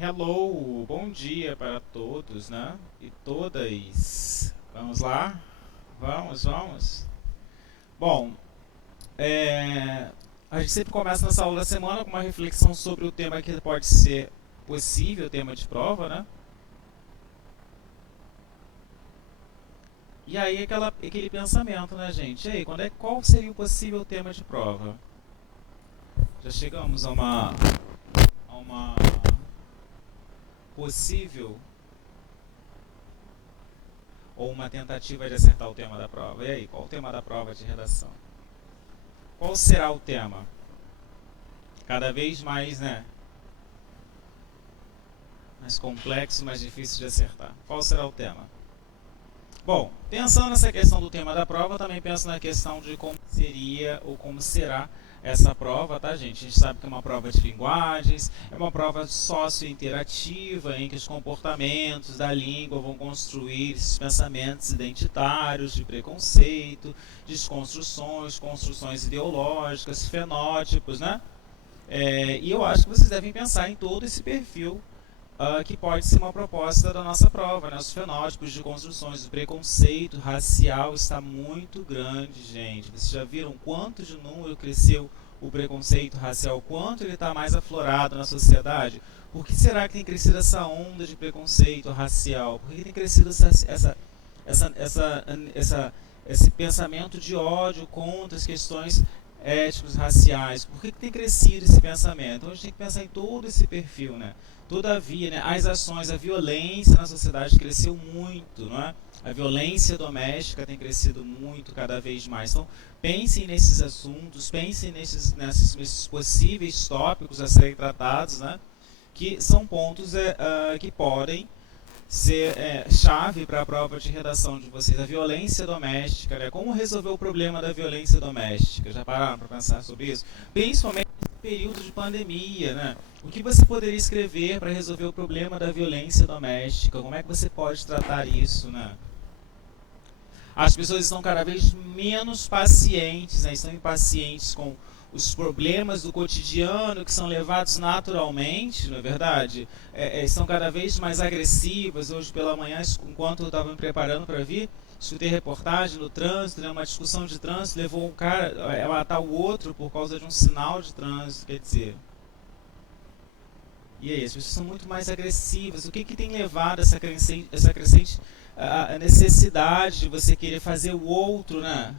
Hello, bom dia para todos, né? E todas. Vamos lá? Vamos. Bom, é, a gente sempre começa nessa aula da semana com uma reflexão sobre o tema que pode ser possível tema de prova, né? E aí aquele pensamento, né, gente? E aí, qual seria o possível tema de prova? Já chegamos a uma possível ou uma tentativa de acertar o tema da prova. E aí, qual o tema da prova de redação? Qual será o tema? Cada vez mais, né? Mais complexo, mais difícil de acertar. Qual será o tema? Bom, pensando nessa questão do tema da prova, também penso na questão de como seria ou como será essa prova, tá, gente? A gente sabe que é uma prova de linguagens, é uma prova sócio-interativa em que os comportamentos da língua vão construir esses pensamentos identitários de preconceito, desconstruções, construções ideológicas, fenótipos, né? E eu acho que vocês devem pensar em todo esse perfil que pode ser uma proposta da nossa prova, né? Os fenótipos de construções do preconceito racial está muito grande, gente. Vocês já viram quanto de número cresceu o preconceito racial, quanto ele está mais aflorado na sociedade? Por que será que tem crescido essa onda de preconceito racial? Por que tem crescido essa, essa, esse pensamento de ódio contra as questões étnicos, raciais? Por que tem crescido esse pensamento? Então a gente tem que pensar em todo esse perfil, né? Todavia, né, as ações, a violência na sociedade cresceu muito, não é? A violência doméstica tem crescido muito, cada vez mais. Então, pensem nesses assuntos, pensem nesses possíveis tópicos a serem tratados, né? Que são pontos que podem ser chave para a prova de redação de vocês. A violência doméstica, né? Como resolver o problema da violência doméstica? Já pararam para pensar sobre isso? Principalmente nesse período de pandemia, né? O que você poderia escrever para resolver o problema da violência doméstica? Como é que você pode tratar isso, né? As pessoas estão cada vez menos pacientes, né? Estão impacientes com os problemas do cotidiano que são levados naturalmente, não é verdade? Estão cada vez mais agressivas. Hoje pela manhã, enquanto eu estava me preparando para vir, escutei reportagem no trânsito, né? Uma discussão de trânsito levou um cara a matar o outro por causa de um sinal de trânsito, quer dizer. E aí, as pessoas são muito mais agressivas. O que tem levado essa crescente a necessidade de você querer fazer o outro, né?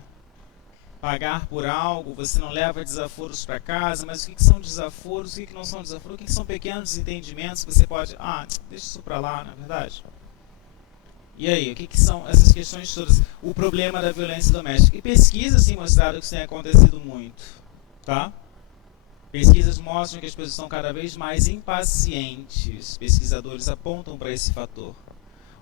Pagar por algo, você não leva desaforos para casa, mas o que são desaforos, o que não são desaforos, o que são pequenos entendimentos que você pode, deixa isso para lá, não é verdade? E aí, o que são essas questões todas? O problema da violência doméstica. E pesquisas têm mostrado que isso tem acontecido muito, tá? Pesquisas mostram que as pessoas estão cada vez mais impacientes. Pesquisadores apontam para esse fator.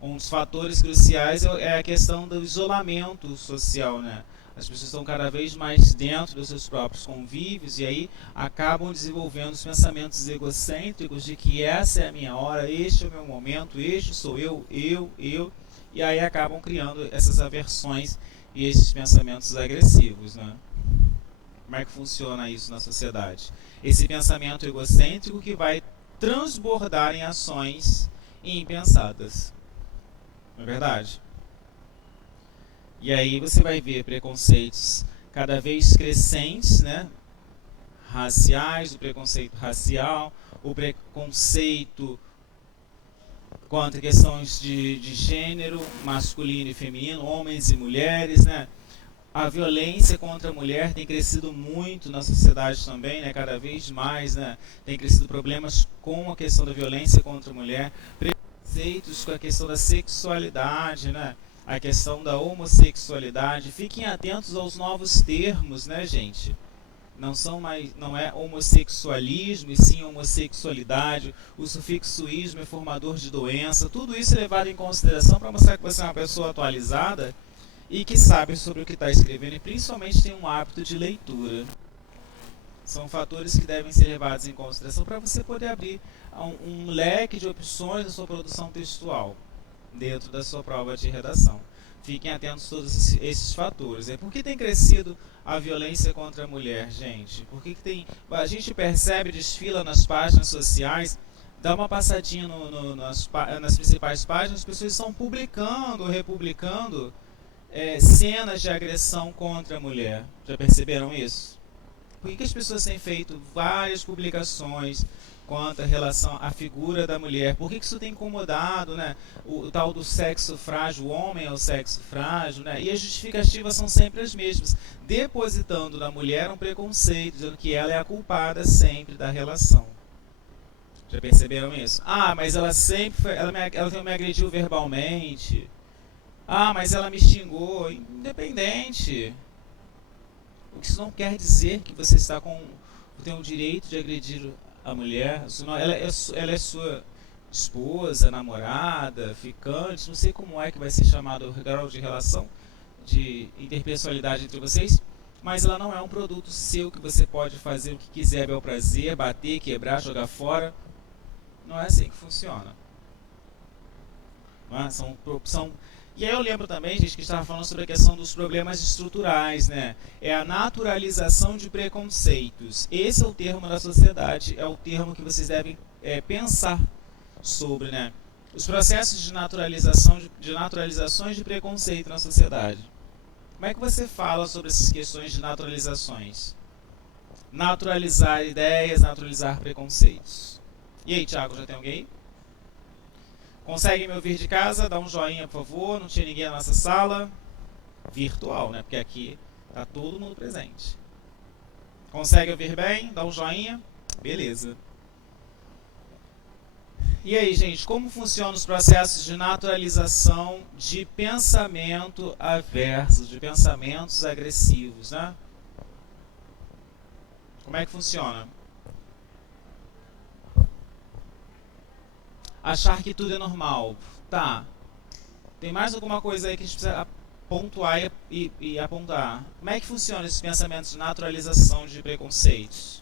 Um dos fatores cruciais é a questão do isolamento social, né? As pessoas estão cada vez mais dentro dos seus próprios convívios e aí acabam desenvolvendo os pensamentos egocêntricos de que essa é a minha hora, este é o meu momento, este sou eu, e aí acabam criando essas aversões e esses pensamentos agressivos, né? Como é que funciona isso na sociedade? Esse pensamento egocêntrico que vai transbordar em ações impensadas. Não é verdade? E aí você vai ver preconceitos cada vez crescentes, né? Raciais, o preconceito racial, o preconceito contra questões de gênero, masculino e feminino, homens e mulheres, né? A violência contra a mulher tem crescido muito na sociedade também, né? Cada vez mais, né? Tem crescido problemas com a questão da violência contra a mulher, preconceitos com a questão da sexualidade, né? A questão da homossexualidade. Fiquem atentos aos novos termos, né, gente? Não é homossexualismo, e sim homossexualidade. O sufixo ismo é formador de doença. Tudo isso é levado em consideração para mostrar que você é uma pessoa atualizada e que sabe sobre o que está escrevendo e principalmente tem um hábito de leitura. São fatores que devem ser levados em consideração para você poder abrir um leque de opções na sua produção textual dentro da sua prova de redação. Fiquem atentos a todos esses fatores. Por que tem crescido a violência contra a mulher, gente? A gente percebe, desfila nas páginas sociais Dá uma passadinha nas principais páginas, as pessoas estão publicando, republicando cenas de agressão contra a mulher. Já perceberam isso? Por que as pessoas têm feito várias publicações quanto a relação à figura da mulher? Por que isso tem incomodado, né? O tal do sexo frágil, o homem é o sexo frágil, né? E as justificativas são sempre as mesmas, depositando na mulher um preconceito, dizendo que ela é a culpada sempre da relação. Já perceberam isso? Ah, mas ela sempre foi, ela me agrediu verbalmente. Ah, mas ela me xingou. Independente. O que isso não quer dizer que você tem o direito de agredir a mulher. Ela é sua esposa, namorada, ficante, não sei como é que vai ser chamado o grau de relação, de interpessoalidade entre vocês, mas ela não é um produto seu que você pode fazer o que quiser, bel prazer, bater, quebrar, jogar fora. Não é assim que funciona. Não é? E aí eu lembro também, gente, que estava falando sobre a questão dos problemas estruturais, né? É a naturalização de preconceitos. Esse é o termo da sociedade, é o termo que vocês devem pensar sobre, né? Os processos de de naturalizações de preconceito na sociedade. Como é que você fala sobre essas questões de naturalizações? Naturalizar ideias, naturalizar preconceitos. E aí, Thiago, já tem alguém? Consegue me ouvir de casa? Dá um joinha, por favor. Não tinha ninguém na nossa sala. Virtual, né? Porque aqui tá todo mundo presente. Consegue ouvir bem? Dá um joinha. Beleza. E aí, gente, como funcionam os processos de naturalização de pensamento averso, de pensamentos agressivos, né? Como é que funciona? Achar que tudo é normal. Tá. Tem mais alguma coisa aí que a gente precisa pontuar e apontar? Como é que funciona esses pensamentos de naturalização de preconceitos?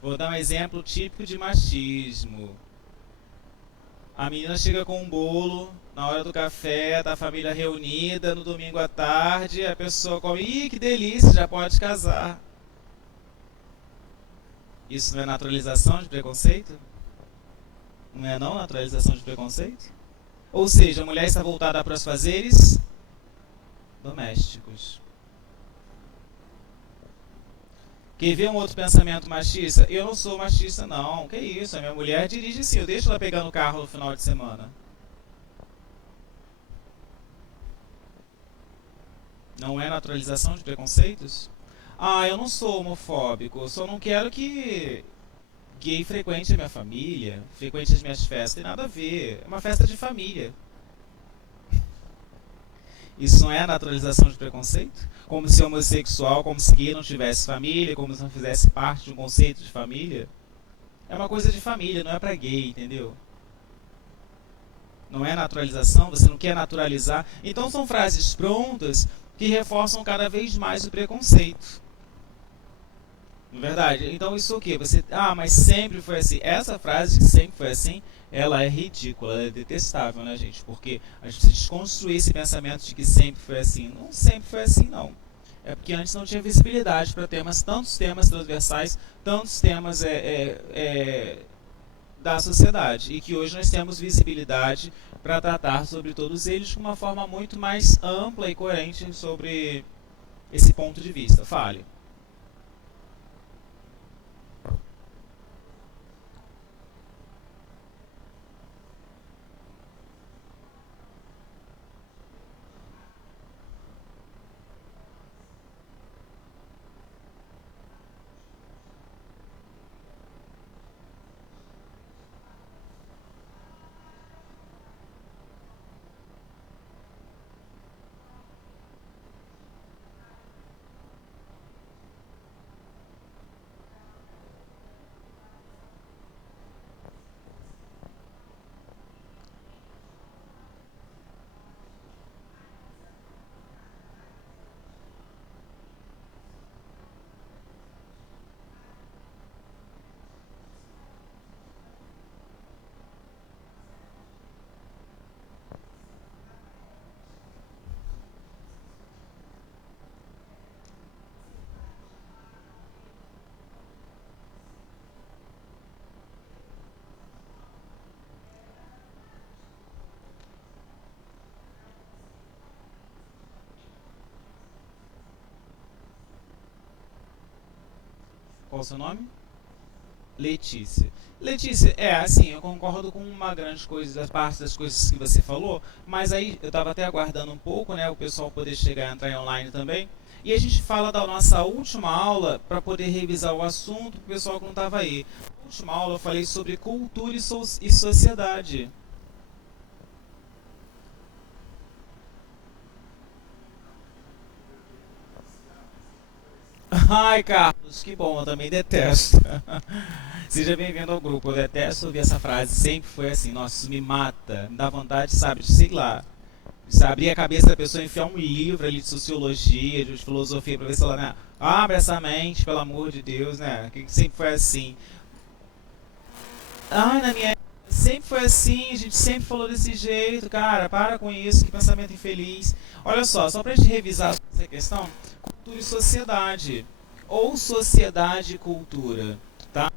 Vou dar um exemplo típico de machismo. A menina chega com um bolo na hora do café, da família reunida, no domingo à tarde, a pessoa come, ih, que delícia, já pode casar. Isso não é naturalização de preconceito? Não é não naturalização de preconceito? Ou seja, a mulher está voltada para os fazeres domésticos. Quer ver um outro pensamento machista? Eu não sou machista, não. Que isso? A minha mulher dirige sim. Eu deixo ela pegar no carro no final de semana. Não é naturalização de preconceitos? Ah, eu não sou homofóbico. Eu só não quero que gay frequente a minha família, frequente as minhas festas. Tem nada a ver. É uma festa de família. Isso não é a naturalização de preconceito? Como se homossexual, como se gay não tivesse família, como se não fizesse parte de um conceito de família? É uma coisa de família, não é pra gay, entendeu? Não é naturalização, você não quer naturalizar. Então são frases prontas que reforçam cada vez mais o preconceito. Não é verdade? Então isso o quê? Mas sempre foi assim. Essa frase que sempre foi assim, ela é ridícula, ela é detestável, né, gente? Porque a gente precisa desconstruir esse pensamento de que sempre foi assim. Não sempre foi assim, não. É porque antes não tinha visibilidade para tantos temas transversais, tantos temas da sociedade. E que hoje nós temos visibilidade para tratar sobre todos eles de uma forma muito mais ampla e coerente sobre esse ponto de vista. Fale. Qual o seu nome? Letícia. Letícia, assim, eu concordo com uma grande coisa, das partes das coisas que você falou, mas aí eu estava até aguardando um pouco, né, o pessoal poder chegar, entrar em online também, e a gente fala da nossa última aula para poder revisar o assunto para o pessoal que não estava aí. Na última aula eu falei sobre cultura e sociedade. Ai, Carlos, que bom, eu também detesto. Seja bem-vindo ao grupo. Eu detesto ouvir essa frase, sempre foi assim, nossa, isso me mata, me dá vontade, sabe, de sei lá, de abrir a cabeça da pessoa e enfiar um livro ali de sociologia, de filosofia, pra ver se ela, né, abre essa mente, pelo amor de Deus, né, que sempre foi assim. Ah, na minha época sempre foi assim, a gente sempre falou desse jeito, cara, para com isso, que pensamento infeliz. Olha só pra gente revisar essa questão, cultura e sociedade, ou sociedade e cultura, tá?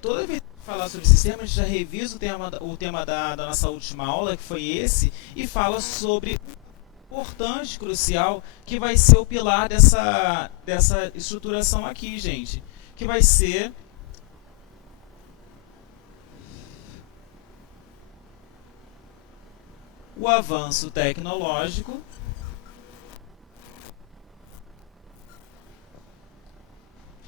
Toda vez que falar sobre sistema, a gente já revisa o tema da nossa última aula, que foi esse, e fala sobre o importante, crucial, que vai ser o pilar dessa estruturação aqui, gente. Que vai ser o avanço tecnológico.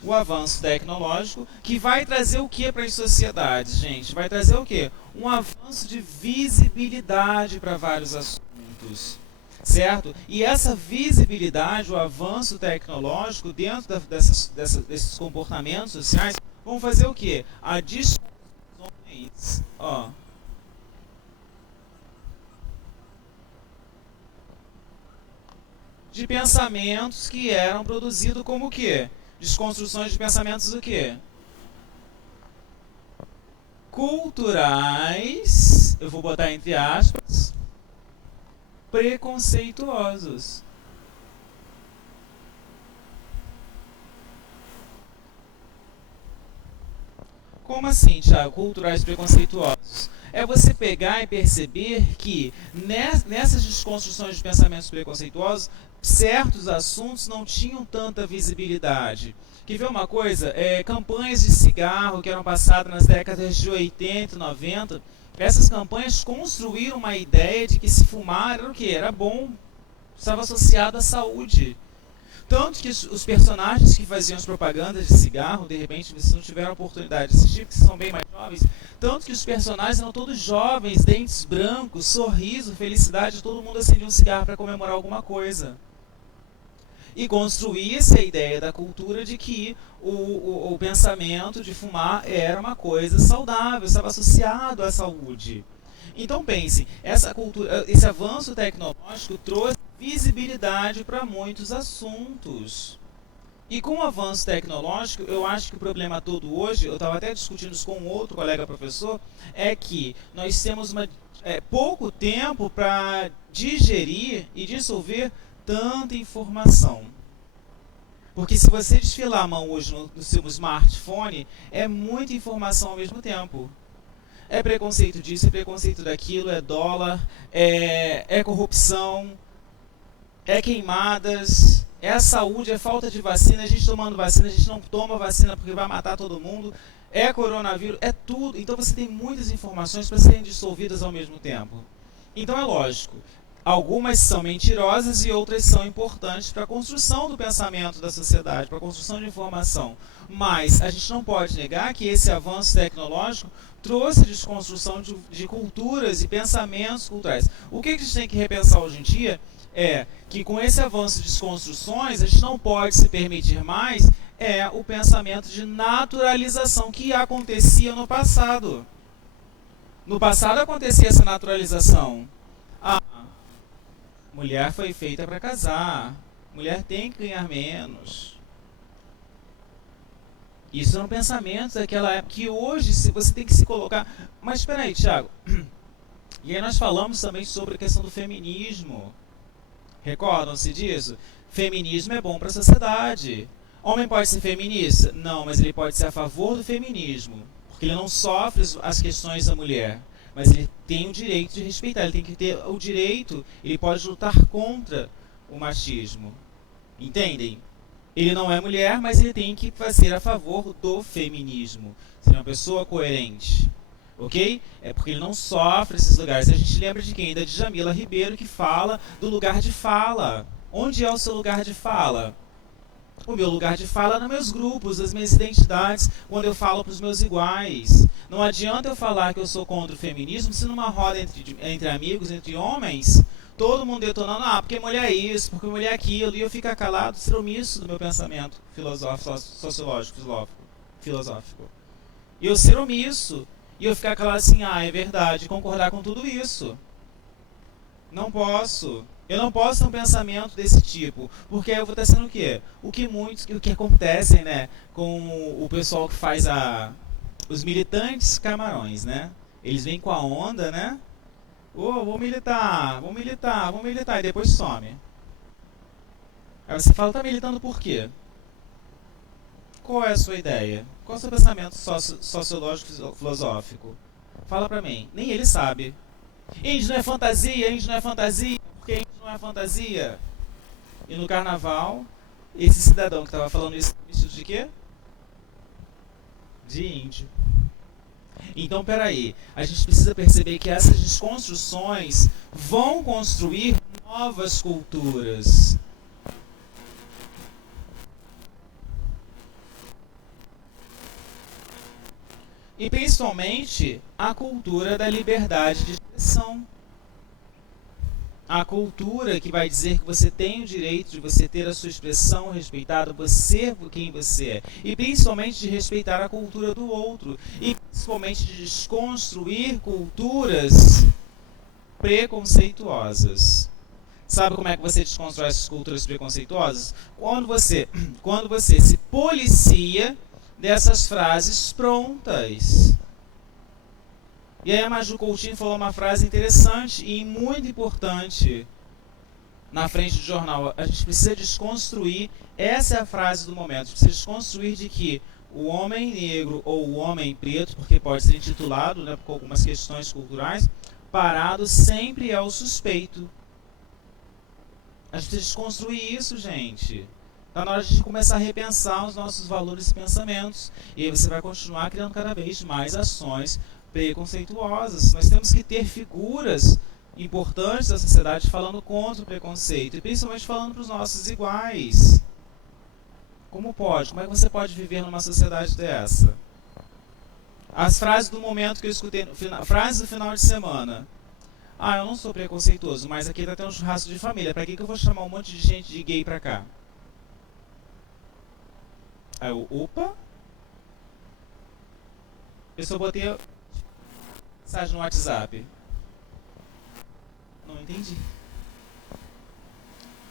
O avanço tecnológico, que vai trazer o que para as sociedades, gente? Vai trazer o que? Um avanço de visibilidade para vários assuntos, certo? E essa visibilidade, o avanço tecnológico dentro desses comportamentos sociais, vão fazer o que? A discussões, ó, de pensamentos que eram produzidos como o quê? Desconstruções de pensamentos o quê? Culturais, eu vou botar entre aspas, preconceituosos. Como assim, Thiago? Culturais preconceituosos? É você pegar e perceber que nessas desconstruções de pensamentos preconceituosos, certos assuntos não tinham tanta visibilidade. Quer ver uma coisa? Campanhas de cigarro que eram passadas nas décadas de 80 e 90, essas campanhas construíram uma ideia de que se fumar era o que? Era bom, estava associado à saúde. Tanto que os personagens que faziam as propagandas de cigarro, de repente vocês não tiveram a oportunidade de assistir, porque vocês são bem mais jovens. Tanto que os personagens eram todos jovens, dentes brancos, sorriso, felicidade, todo mundo acendia um cigarro para comemorar alguma coisa. E construía-se a ideia da cultura de que o pensamento de fumar era uma coisa saudável, estava associado à saúde. Então pense, esse avanço tecnológico trouxe visibilidade para muitos assuntos. E com o avanço tecnológico, eu acho que o problema todo hoje, eu estava até discutindo isso com um outro colega professor, é que nós temos pouco tempo para digerir e dissolver tanta informação. Porque se você desfilar a mão hoje no seu smartphone, é muita informação ao mesmo tempo. É preconceito disso, é preconceito daquilo, é dólar, é corrupção, é queimadas, é a saúde, é falta de vacina, a gente tomando vacina, a gente não toma vacina porque vai matar todo mundo, é coronavírus, é tudo. Então você tem muitas informações para serem dissolvidas ao mesmo tempo. Então é lógico, algumas são mentirosas e outras são importantes para a construção do pensamento da sociedade, para a construção de informação. Mas a gente não pode negar que esse avanço tecnológico trouxe desconstrução de culturas e pensamentos culturais. O que a gente tem que repensar hoje em dia é que com esse avanço de desconstruções, a gente não pode se permitir mais o pensamento de naturalização que acontecia no passado. No passado acontecia essa naturalização. A mulher foi feita para casar. Mulher tem que ganhar menos. Isso é um pensamento daquela época que hoje você tem que se colocar. Mas espera aí, Thiago. E aí nós falamos também sobre a questão do feminismo. Recordam-se disso? Feminismo é bom para a sociedade. Homem pode ser feminista? Não, mas ele pode ser a favor do feminismo. Porque ele não sofre as questões da mulher. Mas ele tem o direito de respeitar. Ele tem que ter o direito, ele pode lutar contra o machismo. Entendem? Ele não é mulher, mas ele tem que fazer a favor do feminismo. Ser uma pessoa coerente. Ok? É porque ele não sofre esses lugares. A gente lembra de quem? Da Djamila Ribeiro, que fala do lugar de fala. Onde é o seu lugar de fala? O meu lugar de fala é nos meus grupos, nas minhas identidades, quando eu falo para os meus iguais. Não adianta eu falar que eu sou contra o feminismo se numa roda entre amigos, entre homens, todo mundo detonando, porque mulher é isso, porque mulher é aquilo, e eu ficar calado, ser omisso do meu pensamento filosófico, sociológico, filosófico. E eu ser omisso, e eu ficar calado assim, é verdade, concordar com tudo isso. Não posso. Eu não posso ter um pensamento desse tipo, porque aí eu vou estar sendo o quê? O que acontecem, né, com o pessoal que faz os militantes camarões, né? Eles vêm com a onda, né? Vou militar, vou militar, vou militar, e depois some. Aí você fala, tá militando por quê? Qual é a sua ideia? Qual é o seu pensamento sociológico, filosófico? Fala pra mim. Nem ele sabe. Índio não é fantasia, índio não é fantasia, porque índio não é fantasia. E no carnaval, esse cidadão que estava falando isso, vestido de quê? De índio. Então, peraí, a gente precisa perceber que essas desconstruções vão construir novas culturas. E principalmente a cultura da liberdade de expressão. A cultura que vai dizer que você tem o direito de você ter a sua expressão respeitada, você quem você é. E principalmente de respeitar a cultura do outro. E principalmente de desconstruir culturas preconceituosas. Sabe como é que você desconstrói essas culturas preconceituosas? Quando você se policia dessas frases prontas. E aí a Maju Coutinho falou uma frase interessante e muito importante na frente do jornal. A gente precisa desconstruir, essa é a frase do momento, a gente precisa desconstruir de que o homem negro ou o homem preto, porque pode ser intitulado, né, por algumas questões culturais, parado sempre é o suspeito. A gente precisa desconstruir isso, gente. Está na hora de começar a repensar os nossos valores e pensamentos. E aí você vai continuar criando cada vez mais ações preconceituosas. Nós temos que ter figuras importantes da sociedade falando contra o preconceito. E principalmente falando para os nossos iguais. Como pode? Como é que você pode viver numa sociedade dessa? As frases do momento que eu escutei, frases do final de semana. Eu não sou preconceituoso, mas aqui tá tendo um churrasco de família. Pra que eu vou chamar um monte de gente de gay pra cá? Aí eu, opa. Eu só botei mensagem no WhatsApp. Não entendi.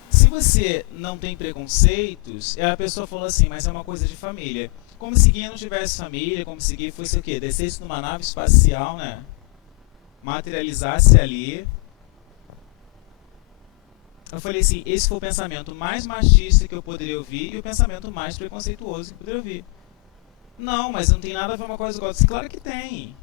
Se você não tem preconceitos, a pessoa falou assim, mas é uma coisa de família. Como se gay não tivesse família, como se gay fosse o quê? Descesse numa nave espacial, né? Materializasse ali. Eu falei assim, esse foi o pensamento mais machista que eu poderia ouvir e o pensamento mais preconceituoso que eu poderia ouvir. Não, mas não tem nada a ver uma coisa com a outra. Claro que tem.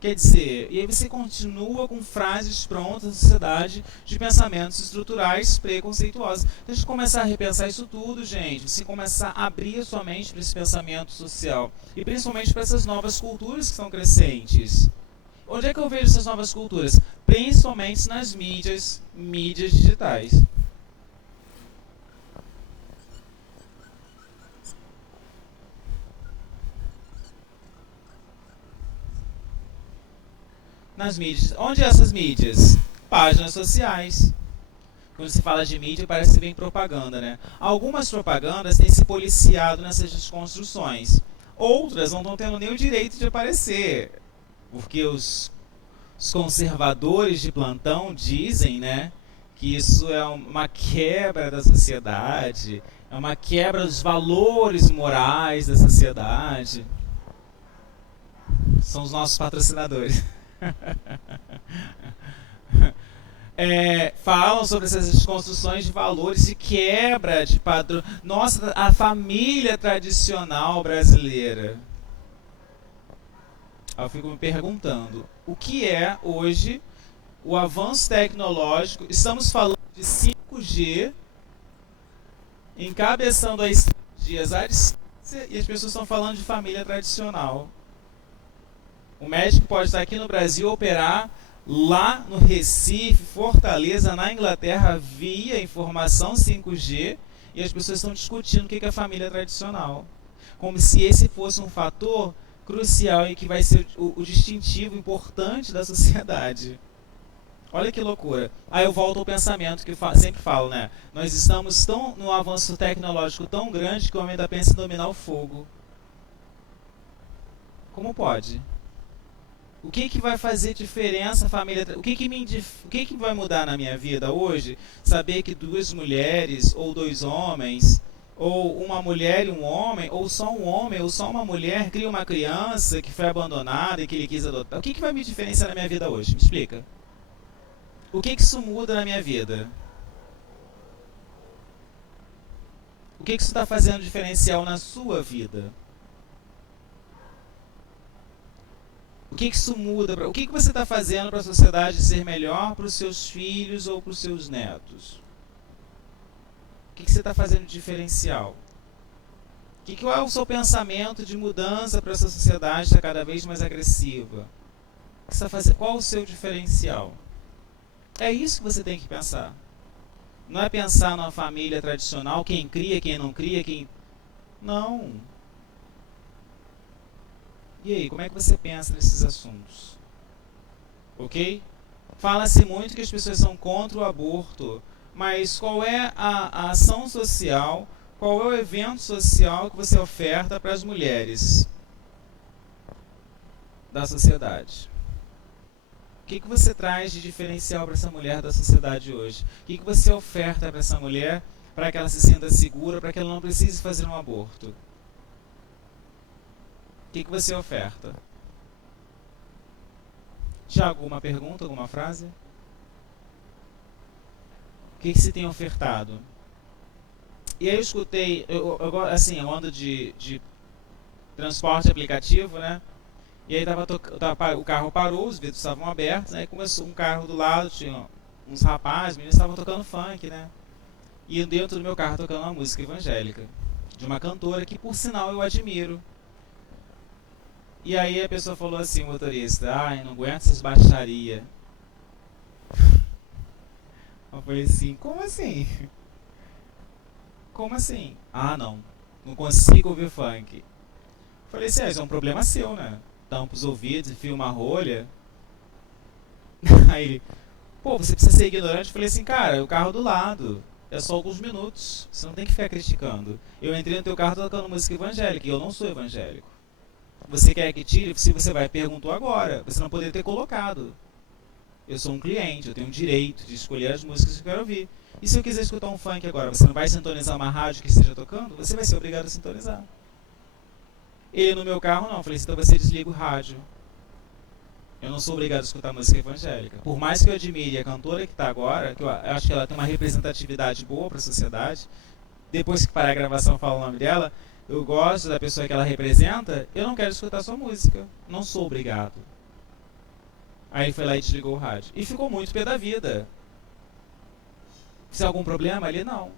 Quer dizer, e aí você continua com frases prontas na sociedade de pensamentos estruturais preconceituosos. Deixa eu começar a repensar isso tudo, gente. Você começar a abrir a sua mente para esse pensamento social. E principalmente para essas novas culturas que estão crescentes. Onde é que eu vejo essas novas culturas? Principalmente nas mídias digitais. Nas mídias. Onde é essas mídias? Páginas sociais. Quando se fala de mídia, parece bem propaganda, né? Algumas propagandas têm se policiado nessas desconstruções. Outras não estão tendo nem o direito de aparecer. Porque os conservadores de plantão dizem, né, que isso é uma quebra da sociedade, é uma quebra dos valores morais da sociedade. São os nossos patrocinadores. Falam sobre essas desconstruções de valores e quebra de padrão. Nossa, a família tradicional brasileira. Eu fico me perguntando, o que é hoje o avanço tecnológico? Estamos falando de 5G, encabeçando as cirurgias à distância e as pessoas estão falando de família tradicional. O médico pode estar aqui no Brasil operar lá no Recife, Fortaleza, na Inglaterra, via informação 5G, e as pessoas estão discutindo o que é a família tradicional. Como se esse fosse um fator crucial e que vai ser o distintivo importante da sociedade. Olha que loucura. Aí eu volto ao pensamento que eu sempre falo, né? Nós estamos num avanço tecnológico tão grande que o homem ainda pensa em dominar o fogo. Como pode? O que vai fazer diferença, família? O que vai mudar na minha vida hoje? Saber que duas mulheres ou dois homens, ou uma mulher e um homem, ou só um homem, ou só uma mulher cria uma criança que foi abandonada e que ele quis adotar. O que vai me diferenciar na minha vida hoje? Me explica. O que isso muda na minha vida? O que isso está fazendo diferencial na sua vida? O que isso muda? O que você está fazendo para a sociedade ser melhor para os seus filhos ou para os seus netos? O que você está fazendo de diferencial? Qual é o seu pensamento de mudança para essa sociedade estar cada vez mais agressiva? O que você está fazendo? Qual o seu diferencial? É isso que você tem que pensar. Não é pensar numa família tradicional, quem cria, quem não cria, quem... Não. E aí, como é que você pensa nesses assuntos? Ok? Fala-se muito que as pessoas são contra o aborto, mas qual é a ação social, qual é o evento social que você oferta para as mulheres da sociedade? O que você traz de diferencial para essa mulher da sociedade hoje? O que você oferta para essa mulher para que ela se sinta segura, para que ela não precise fazer um aborto? O que você oferta? Tiago, alguma pergunta, alguma frase? O que você tem ofertado? E aí eu escutei, eu ando de transporte aplicativo, né? E aí o carro parou, os vidros estavam abertos, né? E começou um carro do lado, tinha uns rapazes, meninos estavam tocando funk, né? E dentro do meu carro tocando uma música evangélica, de uma cantora que, por sinal, eu admiro. E aí a pessoa falou assim, o motorista, ai, não aguento essas baixaria. Eu falei assim, como assim? Como assim? Ah, não consigo ouvir funk. Eu falei assim, isso é um problema seu, né? Tampa os ouvidos e fia uma rolha. Aí ele, pô, você precisa ser ignorante. Eu falei assim, cara, o carro do lado, é só alguns minutos, você não tem que ficar criticando. Eu entrei no teu carro tocando música evangélica e eu não sou evangélico. Você quer que tire? Se você vai, perguntou agora. Você não poderia ter colocado. Eu sou um cliente, eu tenho o direito de escolher as músicas que eu quero ouvir. E se eu quiser escutar um funk agora, você não vai sintonizar uma rádio que esteja tocando? Você vai ser obrigado a sintonizar. Ele no meu carro não, eu falei, então você desliga o rádio. Eu não sou obrigado a escutar música evangélica. Por mais que eu admire a cantora que está agora, que eu acho que ela tem uma representatividade boa para a sociedade, depois que parar a gravação fala o nome dela, eu gosto da pessoa que ela representa, eu não quero escutar sua música. Não sou obrigado. Aí ele foi lá e desligou o rádio. E ficou muito pé da vida. Se há algum problema ali, não.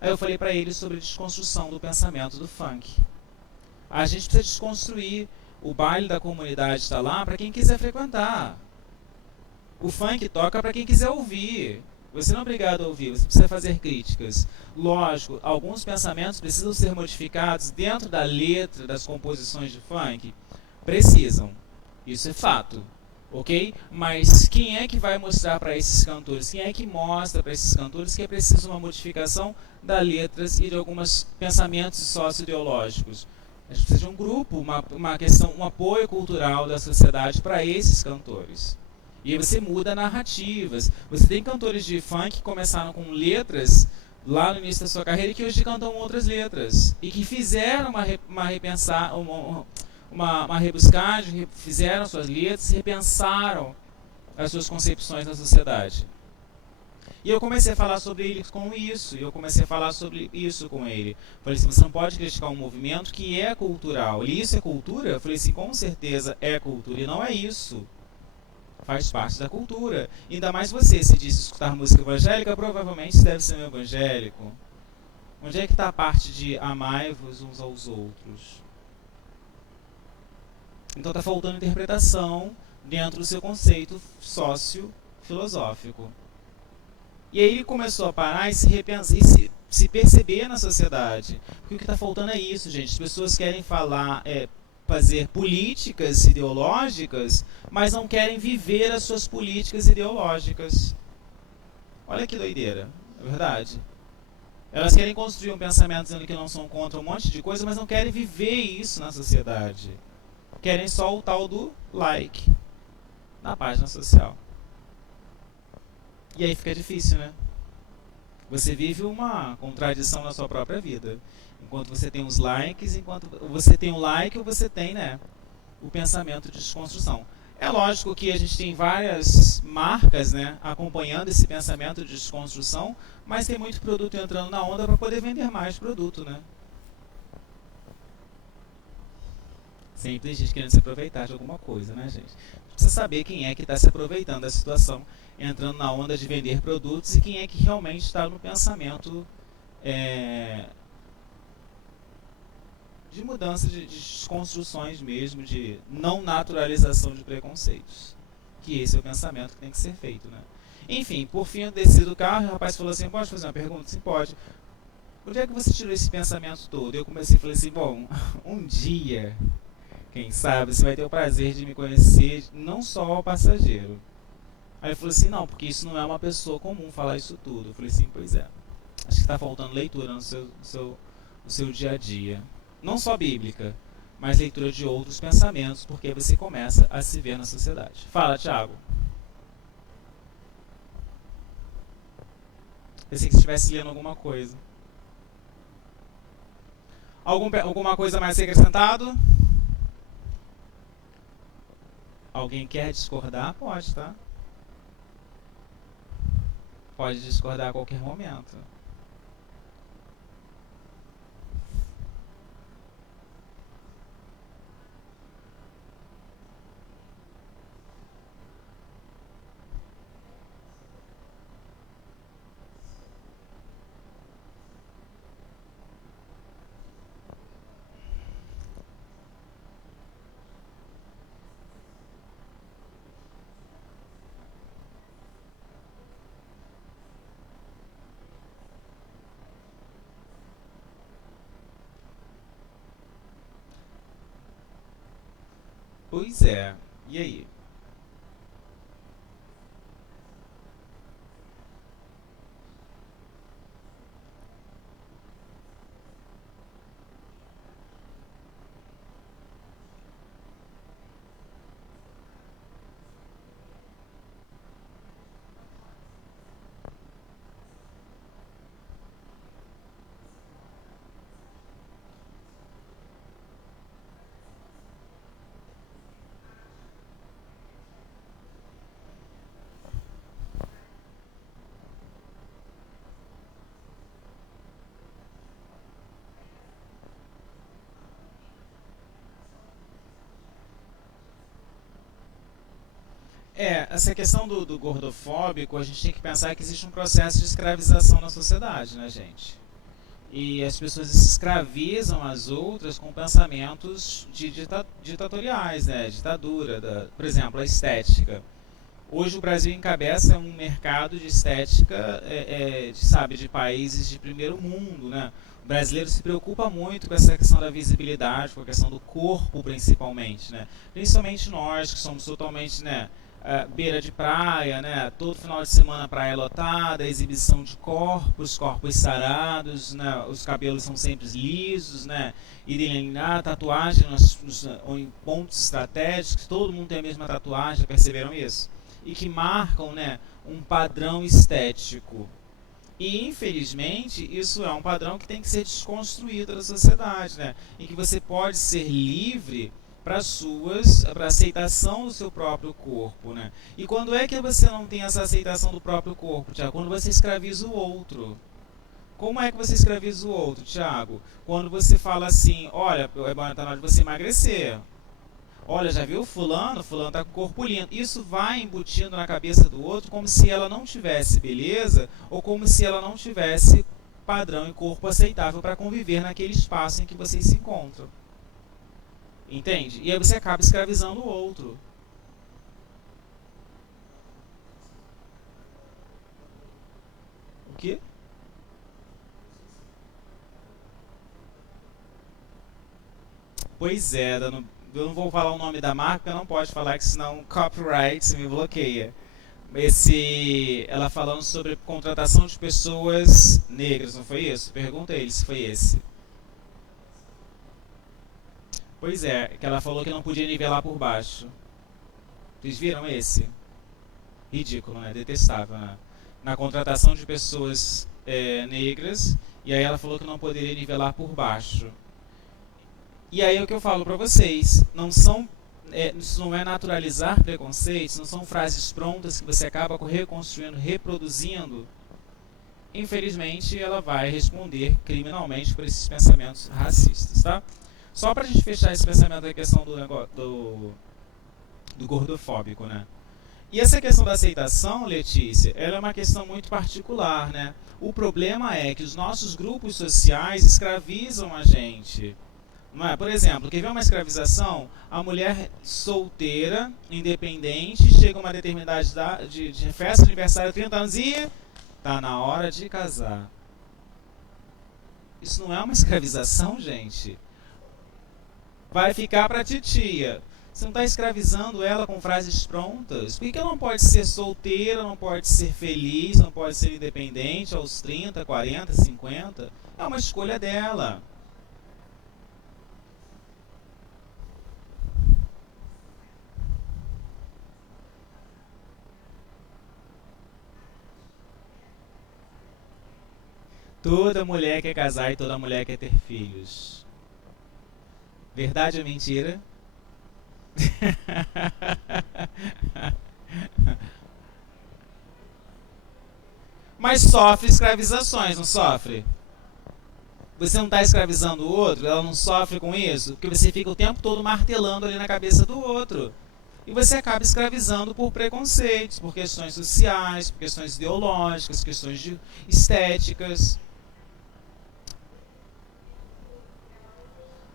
Aí eu falei para ele sobre a desconstrução do pensamento do funk. A gente precisa desconstruir. O baile da comunidade está lá para quem quiser frequentar. O funk toca para quem quiser ouvir. Você não é obrigado a ouvir, você precisa fazer críticas. Lógico, alguns pensamentos precisam ser modificados dentro da letra das composições de funk. Precisam. Isso é fato. Ok? Mas quem é que vai mostrar para esses cantores? Quem é que mostra para esses cantores que é preciso uma modificação das letras e de alguns pensamentos socio-ideológicos? A gente precisa de um grupo, uma questão, um apoio cultural da sociedade para esses cantores. E aí você muda narrativas. Você tem cantores de funk que começaram com letras lá no início da sua carreira e que hoje cantam outras letras. E que fizeram uma rebuscagem, fizeram suas letras, repensaram as suas concepções na sociedade. E eu comecei a falar sobre ele com isso, e eu comecei a falar sobre isso com ele. Falei assim, você não pode criticar um movimento que é cultural. E isso é cultura? Eu falei assim, com certeza é cultura, e não é isso. Faz parte da cultura. Ainda mais você, se diz escutar música evangélica, provavelmente deve ser um evangélico. Onde é que está a parte de amai-vos uns aos outros? Então está faltando interpretação dentro do seu conceito sócio-filosófico. E aí ele começou a parar e se repensar, e se perceber na sociedade. Porque o que está faltando é isso, gente. As pessoas querem fazer políticas ideológicas, mas não querem viver as suas políticas ideológicas. Olha que doideira, é verdade. Elas querem construir um pensamento dizendo que não são contra um monte de coisa, mas não querem viver isso na sociedade. Querem só o tal do like na página social. E aí fica difícil, né? Você vive uma contradição na sua própria vida. Enquanto você tem os likes, enquanto você tem o like, ou você tem, né, o pensamento de desconstrução. É lógico que a gente tem várias marcas, né, acompanhando esse pensamento de desconstrução, mas tem muito produto entrando na onda para poder vender mais produto, né? Sempre tem gente querendo se aproveitar de alguma coisa, né, gente? Precisa saber quem é que está se aproveitando da situação, entrando na onda de vender produtos, e quem é que realmente está no pensamento de mudança de desconstruções mesmo, de não naturalização de preconceitos. Que esse é o pensamento que tem que ser feito, né? Enfim, por fim eu desci do carro, o rapaz falou assim, pode fazer uma pergunta? Sim, pode. Onde é que você tirou esse pensamento todo? Eu comecei a falar assim, bom, um dia, quem sabe, você vai ter o prazer de me conhecer, não só ao passageiro. Aí ele falou assim, não, porque isso não é uma pessoa comum falar isso tudo. Eu falei assim, pois é. Acho que está faltando leitura no seu dia a dia. Não só bíblica, mas leitura de outros pensamentos, porque você começa a se ver na sociedade. Fala, Thiago. Pensei que você estivesse lendo alguma coisa. Alguma coisa mais a ser acrescentado? Alguém quer discordar? Pode, tá? Pode discordar a qualquer momento. Pois é. E aí? Essa questão do gordofóbico, a gente tem que pensar que existe um processo de escravização na sociedade, né, gente? E as pessoas se escravizam as outras com pensamentos ditatoriais, né? Ditadura, por exemplo, a estética. Hoje o Brasil encabeça um mercado de estética, de países de primeiro mundo, né? O brasileiro se preocupa muito com essa questão da visibilidade, com a questão do corpo principalmente, né? Principalmente nós que somos totalmente, né, beira de praia, né? Todo final de semana praia lotada, exibição de corpos sarados, né? Os cabelos são sempre lisos, né? E delinear tatuagem em pontos estratégicos, todo mundo tem a mesma tatuagem, perceberam isso? E que marcam, né, um padrão estético. E infelizmente isso é um padrão que tem que ser desconstruído da sociedade, né? Em que você pode ser livre para a aceitação do seu próprio corpo, né? E quando é que você não tem essa aceitação do próprio corpo, Tiago? Quando você escraviza o outro. Como é que você escraviza o outro, Tiago? Quando você fala assim, olha, tá na hora de você emagrecer. Olha, já viu fulano tá com o corpo lindo. Isso vai embutindo na cabeça do outro como se ela não tivesse beleza ou como se ela não tivesse padrão e corpo aceitável para conviver naquele espaço em que vocês se encontram. Entende? E aí você acaba escravizando o outro. O quê? Pois é, eu não vou falar o nome da marca, não pode falar que senão o copyright me bloqueia. Ela falando sobre contratação de pessoas negras, não foi isso? Pergunta a ele se foi esse. Pois é, que ela falou que não podia nivelar por baixo. Vocês viram esse? Ridículo, né? Detestável, né? Na contratação de pessoas negras, e aí ela falou que não poderia nivelar por baixo. E aí é o que eu falo pra vocês, isso não é naturalizar preconceitos, não são frases prontas que você acaba reconstruindo, reproduzindo. Infelizmente, ela vai responder criminalmente por esses pensamentos racistas, tá? Só pra gente fechar esse pensamento da questão do gordofóbico, né? E essa questão da aceitação, Letícia, ela é uma questão muito particular, né? O problema é que os nossos grupos sociais escravizam a gente. Não é? Por exemplo, quer ver uma escravização? A mulher solteira, independente, chega a uma determinada idade de festa de aniversário, 30 anos, e tá na hora de casar. Isso não é uma escravização, gente? Vai ficar pra titia. Você não está escravizando ela com frases prontas? Por que ela não pode ser solteira, não pode ser feliz, não pode ser independente aos 30, 40, 50? É uma escolha dela. Toda mulher quer casar e toda mulher quer ter filhos. Verdade ou mentira? Mas sofre escravizações, não sofre? Você não está escravizando o outro? Ela não sofre com isso? Porque você fica o tempo todo martelando ali na cabeça do outro. E você acaba escravizando por preconceitos, por questões sociais, por questões ideológicas, questões estéticas.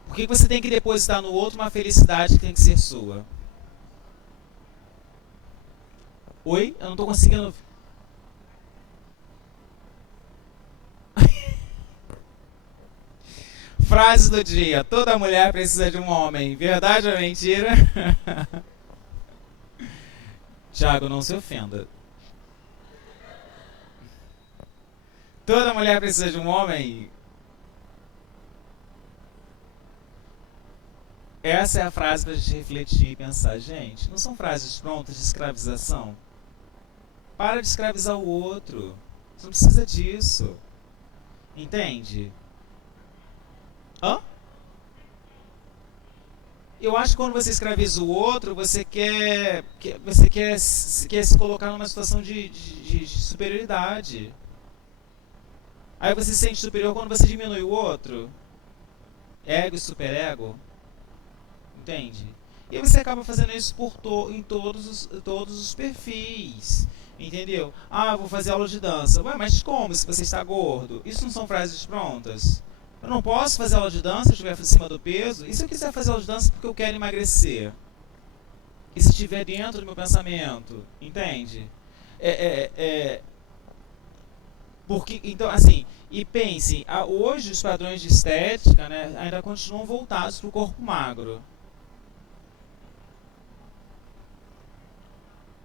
Por que você tem que depositar no outro uma felicidade que tem que ser sua? Oi? Eu não estou conseguindo... Frase do dia. Toda mulher precisa de um homem. Verdade ou mentira? Tiago, não se ofenda. Toda mulher precisa de um homem? Essa é a frase pra gente refletir e pensar. Gente, não são frases prontas de escravização? Para de escravizar o outro. Você não precisa disso. Entende? Hã? Eu acho que quando você escraviza o outro, você quer se colocar numa situação de superioridade. Aí você se sente superior quando você diminui o outro. Ego e superego. Entende? E você acaba fazendo isso em todos os perfis. Entendeu? Ah, eu vou fazer aula de dança. Ué, mas como se você está gordo? Isso não são frases prontas? Eu não posso fazer aula de dança se eu estiver acima do peso? E se eu quiser fazer aula de dança porque eu quero emagrecer? E se estiver dentro do meu pensamento? Entende? Porque, então, assim, e pense, hoje os padrões de estética, né, ainda continuam voltados para o corpo magro.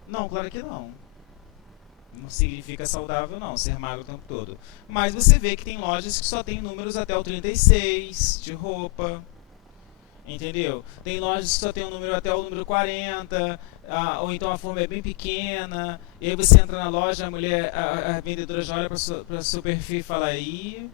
Não, claro que não. Não significa saudável não, ser magro o tempo todo. Mas você vê que tem lojas que só tem números até o 36 de roupa. Entendeu? Tem lojas que só tem um número até o número 40, ou então a forma é bem pequena, e aí você entra na loja, a vendedora já olha para o seu perfil e fala, aí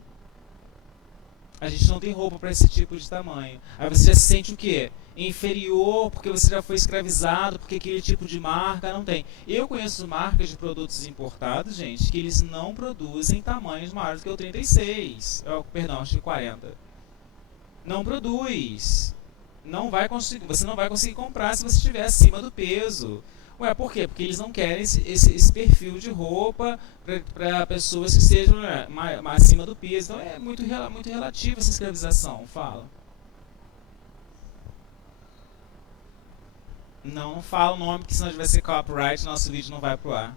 a gente não tem roupa para esse tipo de tamanho. Aí você já se sente o quê? Inferior, porque você já foi escravizado, porque aquele tipo de marca não tem. Eu conheço marcas de produtos importados, gente, que eles não produzem tamanhos maiores do que o 36. Perdão, acho que 40. Não produz. Você não vai conseguir comprar se você estiver acima do peso. Ué, por quê? Porque eles não querem esse perfil de roupa para pessoas que estejam, né, mais acima do peso. Então é muito, muito relativo essa escravização. Fala. Não, não fala o nome, porque senão vai ser copyright e nosso vídeo não vai pro ar.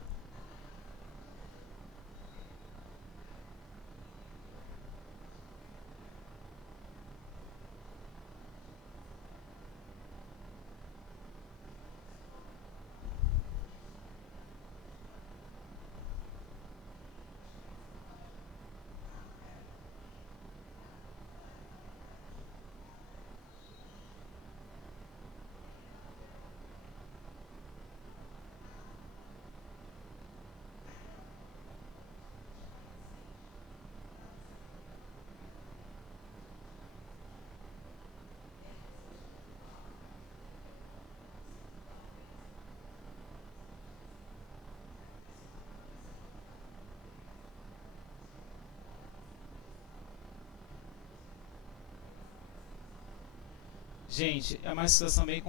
Gente, é uma situação bem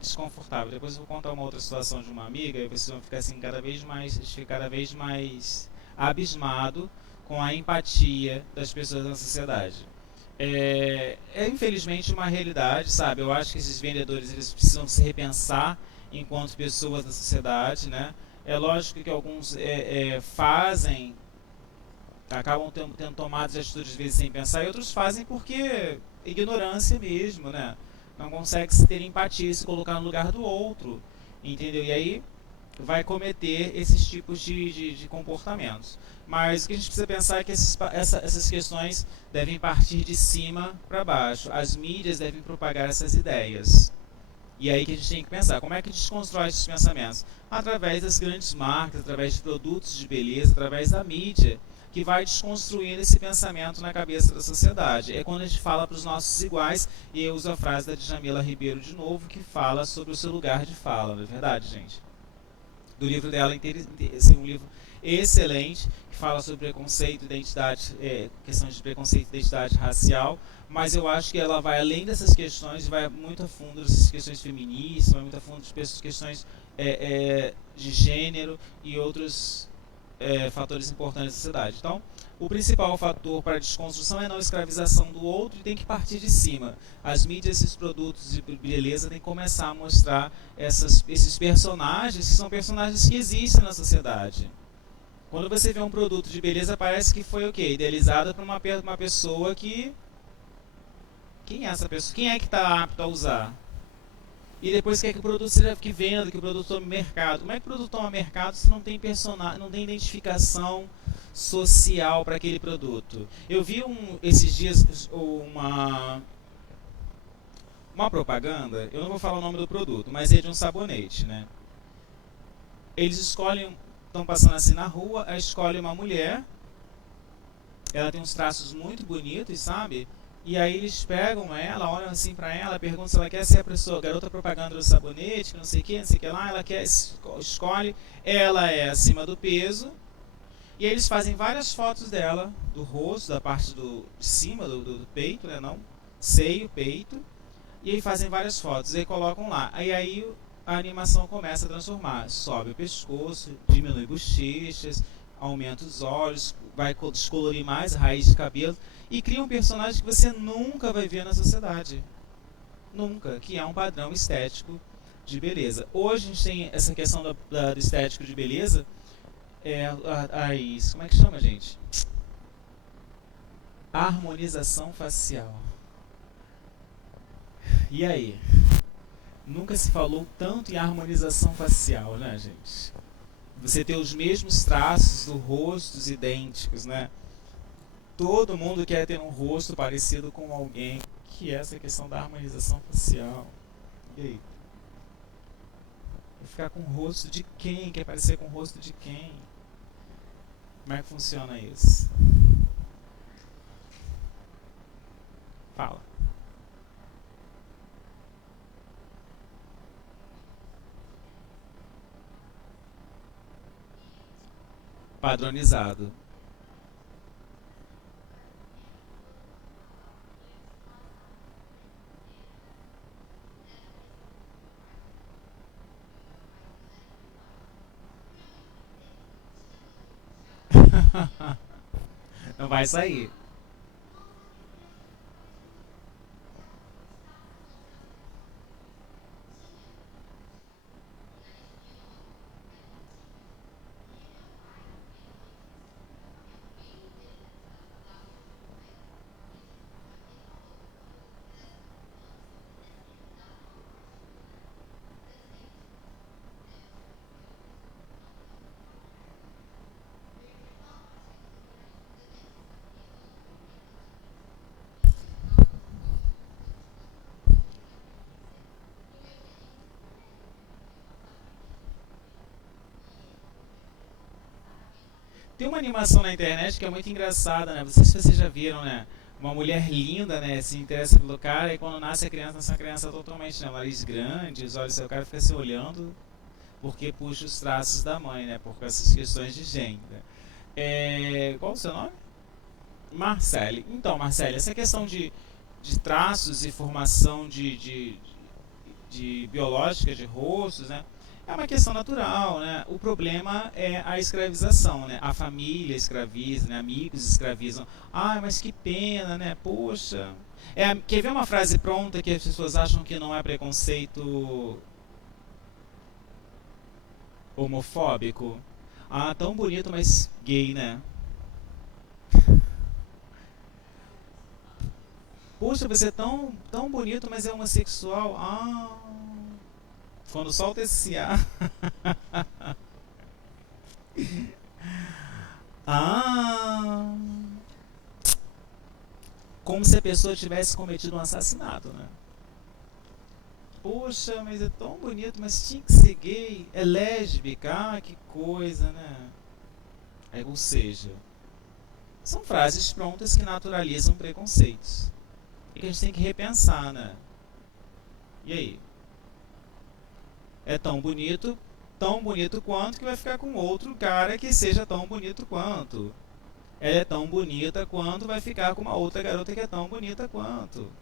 desconfortável. Depois eu vou contar uma outra situação de uma amiga e vocês vão ficar assim cada vez mais abismado com a empatia das pessoas na sociedade. É infelizmente uma realidade, sabe? Eu acho que esses vendedores eles precisam se repensar enquanto pessoas da sociedade, né? É lógico que alguns fazem, acabam tendo tomadas de atitudes às vezes sem pensar, e outros fazem porque ignorância mesmo, né? Não consegue se ter empatia, se colocar no lugar do outro, entendeu? E aí vai cometer esses tipos de comportamentos. Mas o que a gente precisa pensar é que essas questões devem partir de cima para baixo. As mídias devem propagar essas ideias. E aí que a gente tem que pensar, como é que a gente constrói esses pensamentos? Através das grandes marcas, através de produtos de beleza, através da mídia, que vai desconstruindo esse pensamento na cabeça da sociedade. É quando a gente fala para os nossos iguais, e eu uso a frase da Djamila Ribeiro de novo, que fala sobre o seu lugar de fala, não é verdade, gente? Do livro dela, assim, um livro excelente, que fala sobre preconceito, identidade, questões de preconceito e identidade racial, mas eu acho que ela vai além dessas questões, vai muito a fundo dessas questões feministas, vai muito a fundo das questões de gênero e outros fatores importantes da sociedade. Então, o principal fator para a desconstrução é a não escravização do outro e tem que partir de cima. As mídias, esses produtos de beleza têm que começar a mostrar esses personagens que são personagens que existem na sociedade. Quando você vê um produto de beleza, parece que foi o quê? Idealizado por uma pessoa que... Quem é essa pessoa? Quem é que está apto a usar? E depois quer que o produto seja que venda, que o produto tome mercado. Como é que o produto toma mercado se não tem personagem, não tem identificação social para aquele produto? Eu vi esses dias uma propaganda, eu não vou falar o nome do produto, mas é de um sabonete, né? Eles escolhem, estão passando assim na rua, escolhem uma mulher, ela tem uns traços muito bonitos, sabe? E aí eles pegam ela, olham assim pra ela, perguntam se ela quer ser a pessoa, garota propaganda do sabonete, não sei o que, não sei o que lá, ela quer, escolhe, ela é acima do peso, e aí eles fazem várias fotos dela, do rosto, da parte de cima do peito, né, não, seio, peito, e aí fazem várias fotos, e aí colocam lá, aí a animação começa a transformar, sobe o pescoço, diminui bochechas, aumenta os olhos, vai descolorir mais a raiz de cabelo e cria um personagem que você nunca vai ver na sociedade. Nunca, que é um padrão estético de beleza. Hoje a gente tem essa questão do estético de beleza, como é que chama, gente? Harmonização facial. E aí? Nunca se falou tanto em harmonização facial, né, gente? Você ter os mesmos traços do rosto idênticos, né? Todo mundo quer ter um rosto parecido com alguém. Que é essa questão da harmonização facial? E aí? Vai ficar com o rosto de quem? Quer parecer com o rosto de quem? Como é que funciona isso? Fala. Padronizado. Não vai sair. Tem uma animação na internet que é muito engraçada, né? Não sei se vocês já viram, né? Uma mulher linda, né? Se interessa pelo cara e quando nasce a criança totalmente, né? Nariz grande, os olhos do cara fica se olhando porque puxa os traços da mãe, né? Por essas questões de gênero. Qual o seu nome? Marcele. Então, Marcele, essa questão de traços e formação de biológica de rostos, né? É uma questão natural, né? O problema é a escravização, né? A família escraviza, né? Amigos escravizam. Ah, mas que pena, né? Poxa. Quer ver uma frase pronta que as pessoas acham que não é preconceito homofóbico? Ah, tão bonito, mas gay, né? Poxa, você é tão bonito, mas é homossexual. Ah, quando solta esse ar. Ah, como se a pessoa tivesse cometido um assassinato, né? Poxa, mas é tão bonito, mas tinha que ser gay, é lésbica, ah, que coisa, né? Ou seja, são frases prontas que naturalizam preconceitos. E que a gente tem que repensar, né? E aí? É tão bonito quanto que vai ficar com outro cara que seja tão bonito quanto. Ela é tão bonita quanto vai ficar com uma outra garota que é tão bonita quanto.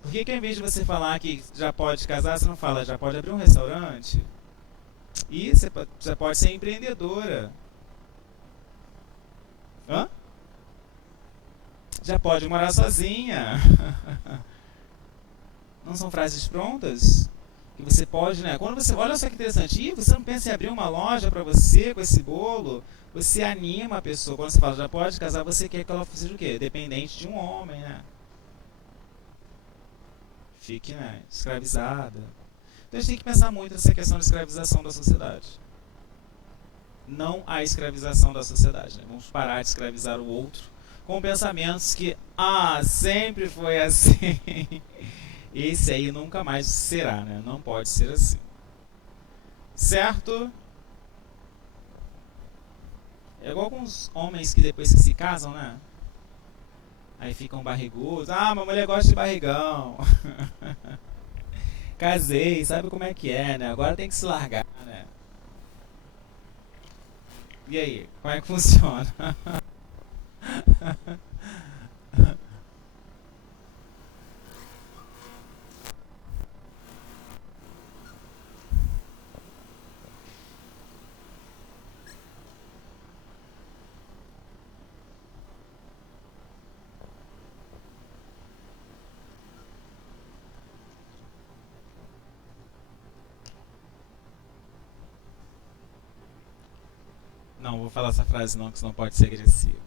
Por que ao invés de você falar que já pode casar, você não fala já pode abrir um restaurante? E você pode ser empreendedora. Hã? Já pode morar sozinha. Não são frases prontas? Que você pode, né? Quando você, olha só que interessante, e você não pensa em abrir uma loja para você com esse bolo? Você anima a pessoa. Quando você fala já pode casar, você quer que ela seja o quê? Dependente de um homem, né? Fique, né, escravizada. Então a gente tem que pensar muito nessa questão de escravização da sociedade. Não há escravização da sociedade, né? Vamos parar de escravizar o outro com pensamentos que, sempre foi assim. Esse aí nunca mais será, né? Não pode ser assim. Certo? É igual com os homens que depois que se casam, né? Aí ficam barrigudos. Ah, minha mulher gosta de barrigão. Casei, sabe como é que é, né? Agora tem que se largar, né? E aí, como é que funciona? Não, vou falar essa frase não, que senão pode ser agressiva.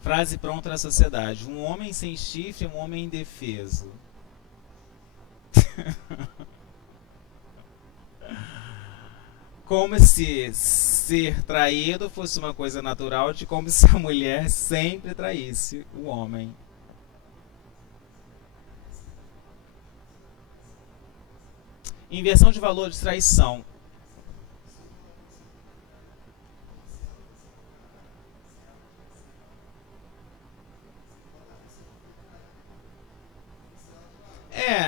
Frase pronta na sociedade. Um homem sem chifre é um homem indefeso. Como se ser traído fosse uma coisa natural, de como se a mulher sempre traísse o homem. Inversão de valor de traição.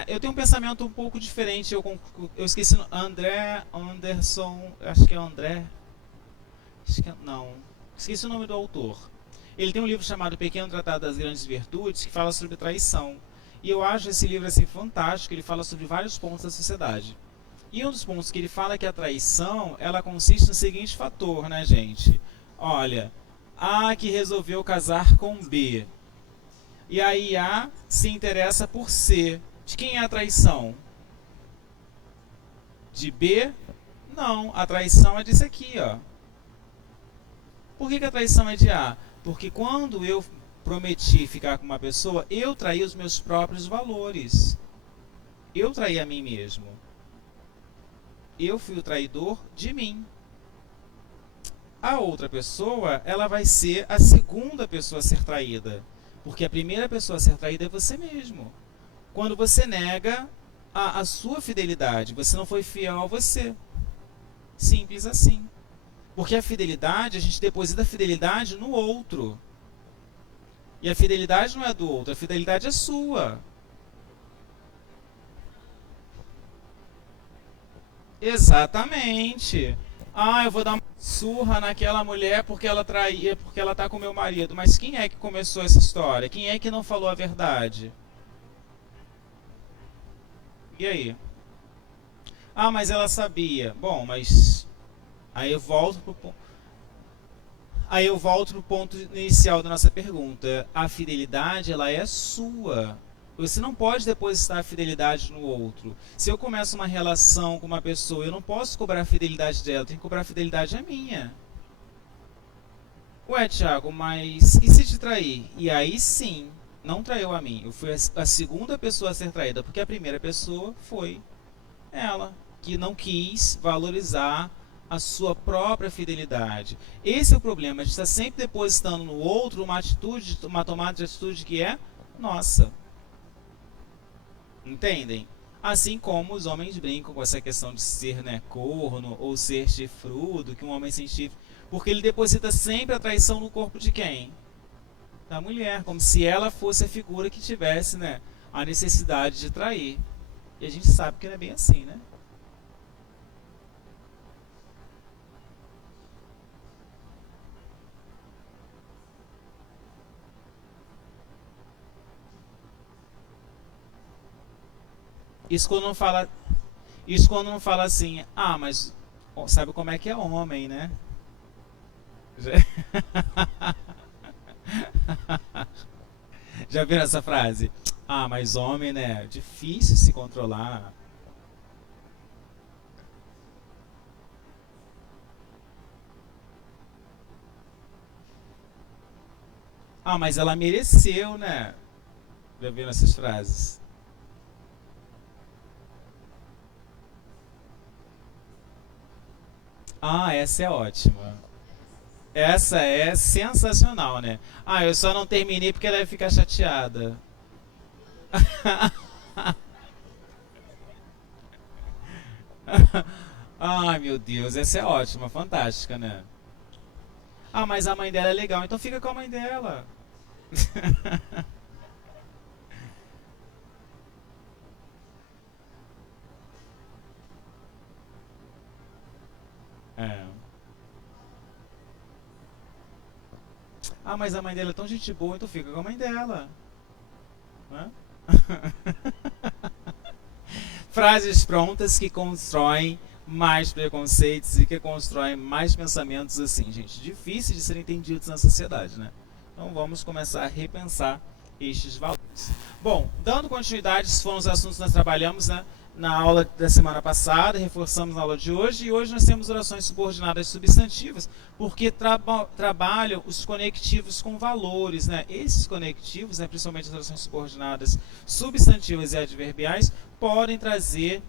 Eu tenho um pensamento um pouco diferente. Eu esqueci André Anderson, acho que é André, acho que não, esqueci o nome do autor. Ele tem um livro chamado Pequeno Tratado das Grandes Virtudes que fala sobre traição. E eu acho esse livro assim fantástico. Ele fala sobre vários pontos da sociedade. E um dos pontos que ele fala é que a traição, ela consiste no seguinte fator, né, gente? Olha, A que resolveu casar com B. E aí A se interessa por C. De quem é a traição? De B? Não, a traição é disso aqui, ó. Por que a traição é de A? Porque quando eu prometi ficar com uma pessoa, eu traí os meus próprios valores. Eu traí a mim mesmo. Eu fui o traidor de mim. A outra pessoa, ela vai ser a segunda pessoa a ser traída. Porque a primeira pessoa a ser traída é você mesmo. Quando você nega a sua fidelidade, você não foi fiel a você. Simples assim. Porque a fidelidade, a gente deposita a fidelidade no outro. E a fidelidade não é do outro, a fidelidade é sua. Exatamente. Ah, eu vou dar uma surra naquela mulher porque ela traía, porque ela tá com meu marido. Mas quem é que começou essa história? Quem é que não falou a verdade? E aí? Ah, mas ela sabia. Bom, mas aí eu volto pro, aí eu volto pro ponto inicial da nossa pergunta. A fidelidade, ela é sua. Você não pode depositar a fidelidade no outro. Se eu começo uma relação com uma pessoa, eu não posso cobrar a fidelidade dela, eu tenho que cobrar a fidelidade a minha. Ué, Thiago, mas e se te trair? E aí sim, não traiu a mim. Eu fui a segunda pessoa a ser traída, porque a primeira pessoa foi ela, que não quis valorizar a sua própria fidelidade. Esse é o problema, a gente está sempre depositando no outro uma atitude, uma tomada de atitude que é nossa. Entendem? Assim como os homens brincam com essa questão de ser, né, corno ou ser chifrudo, que um homem sem chifre, porque ele deposita sempre a traição no corpo de quem? Da mulher, como se ela fosse a figura que tivesse, né, a necessidade de trair. E a gente sabe que não é bem assim, né? Isso quando não fala, isso quando não fala assim, ah, mas sabe como é que é homem, né? Já, já viram essa frase? Ah, mas homem, né? Difícil se controlar. Ah, mas ela mereceu, né? Já viram essas frases? Ah, essa é ótima. Essa é sensacional, né? Ah, eu só não terminei porque ela ia ficar chateada. Ai, meu Deus, essa é ótima, fantástica, né? Ah, mas a mãe dela é legal, então fica com a mãe dela. É. Ah, mas a mãe dela é tão gente boa, então fica com a mãe dela. Né? Frases prontas que constroem mais preconceitos e que constroem mais pensamentos assim, gente, difíceis de serem entendidos na sociedade, né? Então vamos começar a repensar estes valores. Bom, dando continuidade, esses foram os assuntos que nós trabalhamos, né, na aula da semana passada, reforçamos na aula de hoje, e hoje nós temos orações subordinadas substantivas, porque trabalham os conectivos com valores, né? Esses conectivos, né, principalmente as orações subordinadas substantivas e adverbiais, podem trazer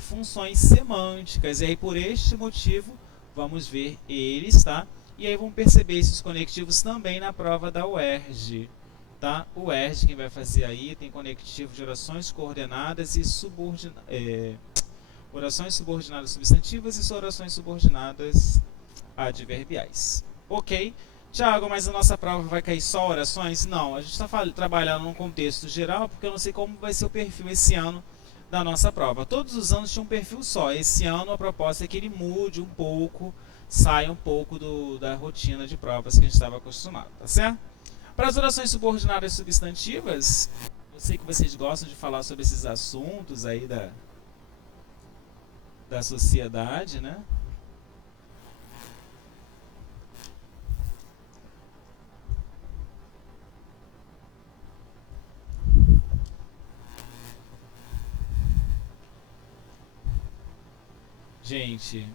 funções semânticas, e aí por este motivo vamos ver eles, tá? E aí vamos perceber esses conectivos também na prova da UERJ, tá? O UERJ, quem vai fazer aí, tem conectivo de orações coordenadas e orações subordinadas substantivas e orações subordinadas adverbiais. Ok? Tiago, mas a nossa prova vai cair só orações? Não, a gente está trabalhando num contexto geral, porque eu não sei como vai ser o perfil esse ano da nossa prova. Todos os anos tinha um perfil só. Esse ano a proposta é que ele mude um pouco, saia um pouco da rotina de provas que a gente estava acostumado, tá certo? Para as orações subordinadas substantivas, eu sei que vocês gostam de falar sobre esses assuntos aí da sociedade, né? Gente,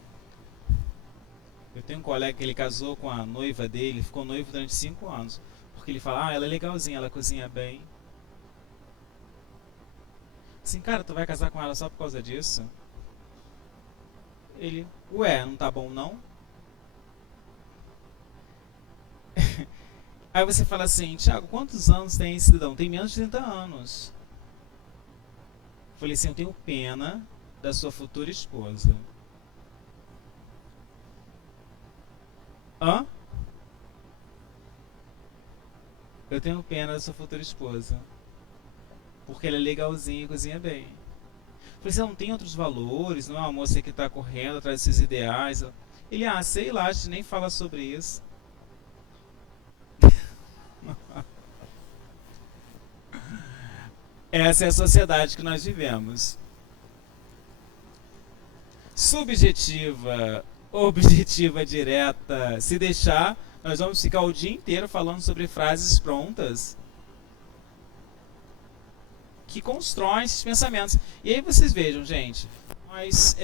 eu tenho um colega que ele casou com a noiva dele, ficou noivo durante 5 anos. Porque ele fala, ela é legalzinha, ela cozinha bem. Assim, cara, tu vai casar com ela só por causa disso? Ele, ué, não tá bom não? Aí você fala assim, Thiago, quantos anos tem esse cidadão? Tem menos de 30 anos. Eu falei assim, eu tenho pena da sua futura esposa. Hã? Eu tenho pena da sua futura esposa. Porque ela é legalzinha e cozinha bem. Falei, você não tem outros valores, não é uma moça que está correndo atrás dos seus ideais. Ele, sei lá, a gente nem fala sobre isso. Essa é a sociedade que nós vivemos. Subjetiva, objetiva, direta. Se deixar, nós vamos ficar o dia inteiro falando sobre frases prontas que constroem esses pensamentos. E aí vocês vejam, gente, nós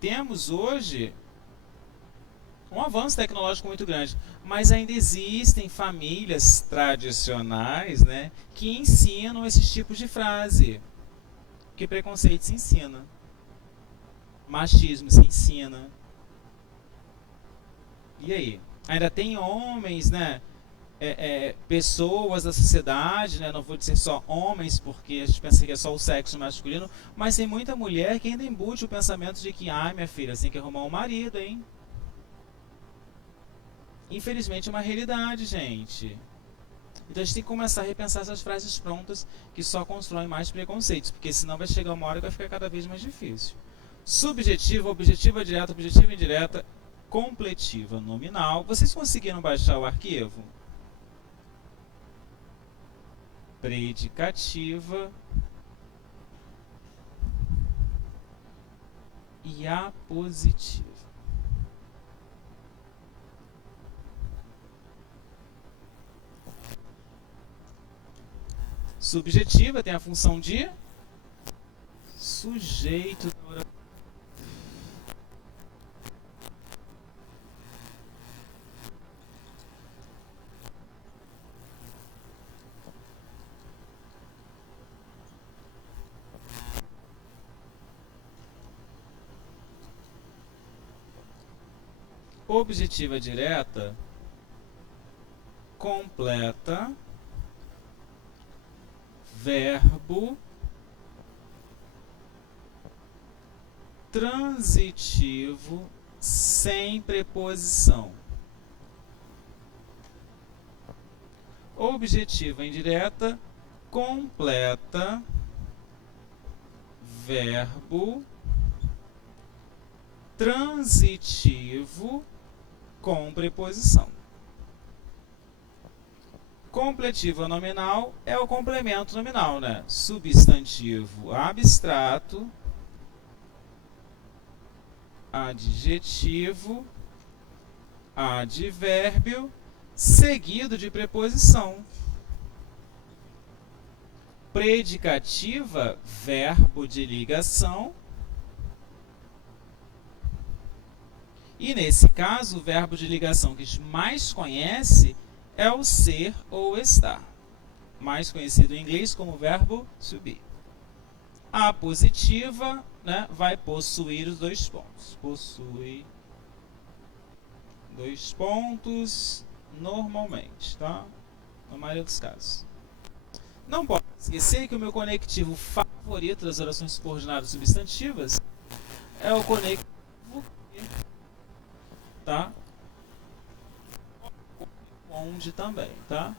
temos hoje um avanço tecnológico muito grande, mas ainda existem famílias tradicionais, né, que ensinam esses tipos de frase. Que preconceito se ensina, machismo se ensina. E aí? Ainda tem homens, né, pessoas da sociedade, né, não vou dizer só homens, porque a gente pensa que é só o sexo masculino, mas tem muita mulher que ainda embute o pensamento de que, minha filha, você tem que arrumar um marido, hein? Infelizmente é uma realidade, gente. Então a gente tem que começar a repensar essas frases prontas que só constroem mais preconceitos, porque senão vai chegar uma hora que vai ficar cada vez mais difícil. Subjetiva, objetiva direta, objetiva indireta, completiva, nominal. Vocês conseguiram baixar o arquivo? Predicativa e apositiva. Subjetiva tem a função de sujeito da oração. Objetiva direta completa verbo transitivo sem preposição. Objetiva indireta completa verbo transitivo com preposição. Completiva nominal é o complemento nominal, né? Substantivo abstrato, adjetivo, advérbio, seguido de preposição. Predicativa, verbo de ligação. E nesse caso, o verbo de ligação que a gente mais conhece é o ser ou estar, mais conhecido em inglês como verbo to be. A positiva, né, vai possuir os 2 pontos. Possui 2 pontos normalmente, tá? Na maioria dos casos. Não pode esquecer que o meu conectivo favorito das orações subordinadas substantivas é o conectivo que, tá? Onde também, tá?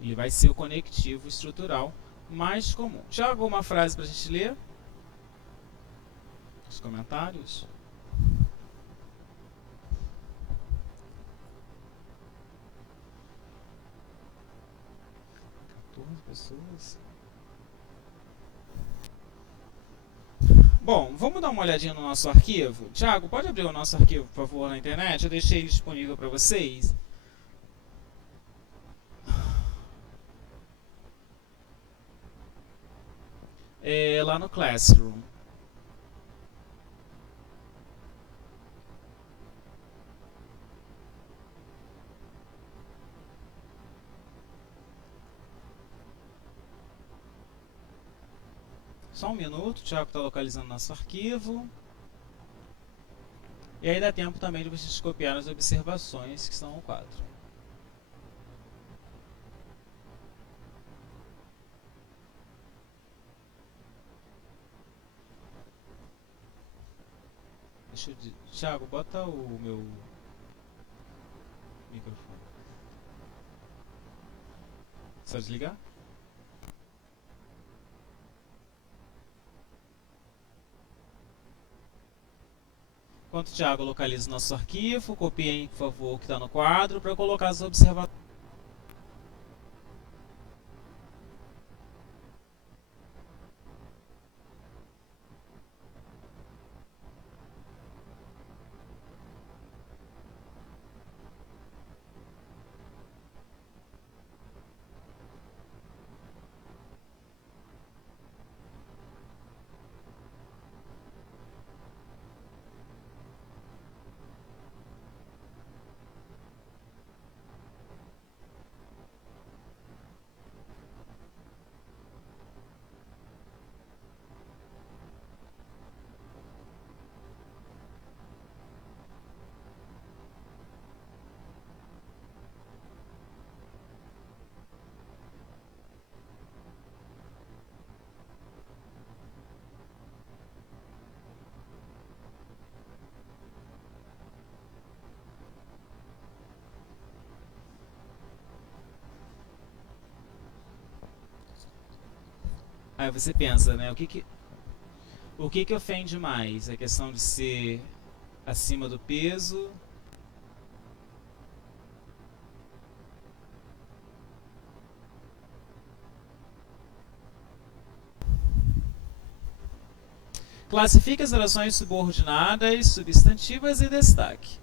Ele vai ser o conectivo estrutural mais comum. Já alguma frase para a gente ler? Os comentários? 14 pessoas? Bom, vamos dar uma olhadinha no nosso arquivo. Tiago, pode abrir o nosso arquivo, por favor, na internet? Eu deixei ele disponível para vocês. É lá no Classroom. Só um minuto, o Thiago está localizando nosso arquivo. E aí dá tempo também de vocês copiar as observações que estão no quadro. Thiago, bota o meu microfone. Só desligar? Enquanto o Thiago localiza o nosso arquivo, copiem, por favor, o que está no quadro para colocar as observações. Aí você pensa, né? O que ofende mais? A questão de ser acima do peso? Classifique as orações subordinadas, substantivas e destaque.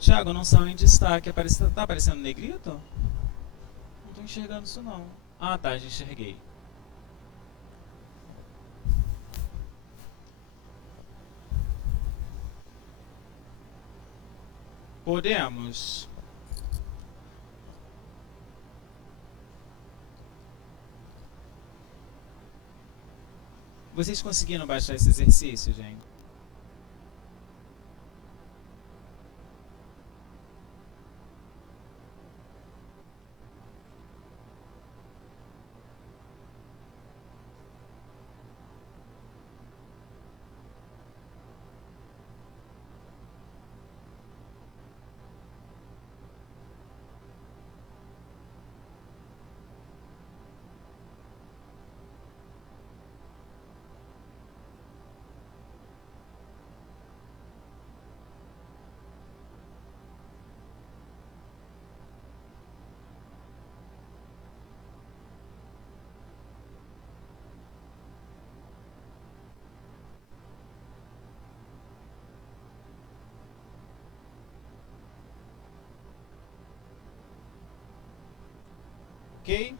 Tiago, não são em destaque. Tá aparecendo negrito? Não estou enxergando isso não. Ah, tá, já enxerguei. Podemos. Vocês conseguiram baixar esse exercício, gente? Ok?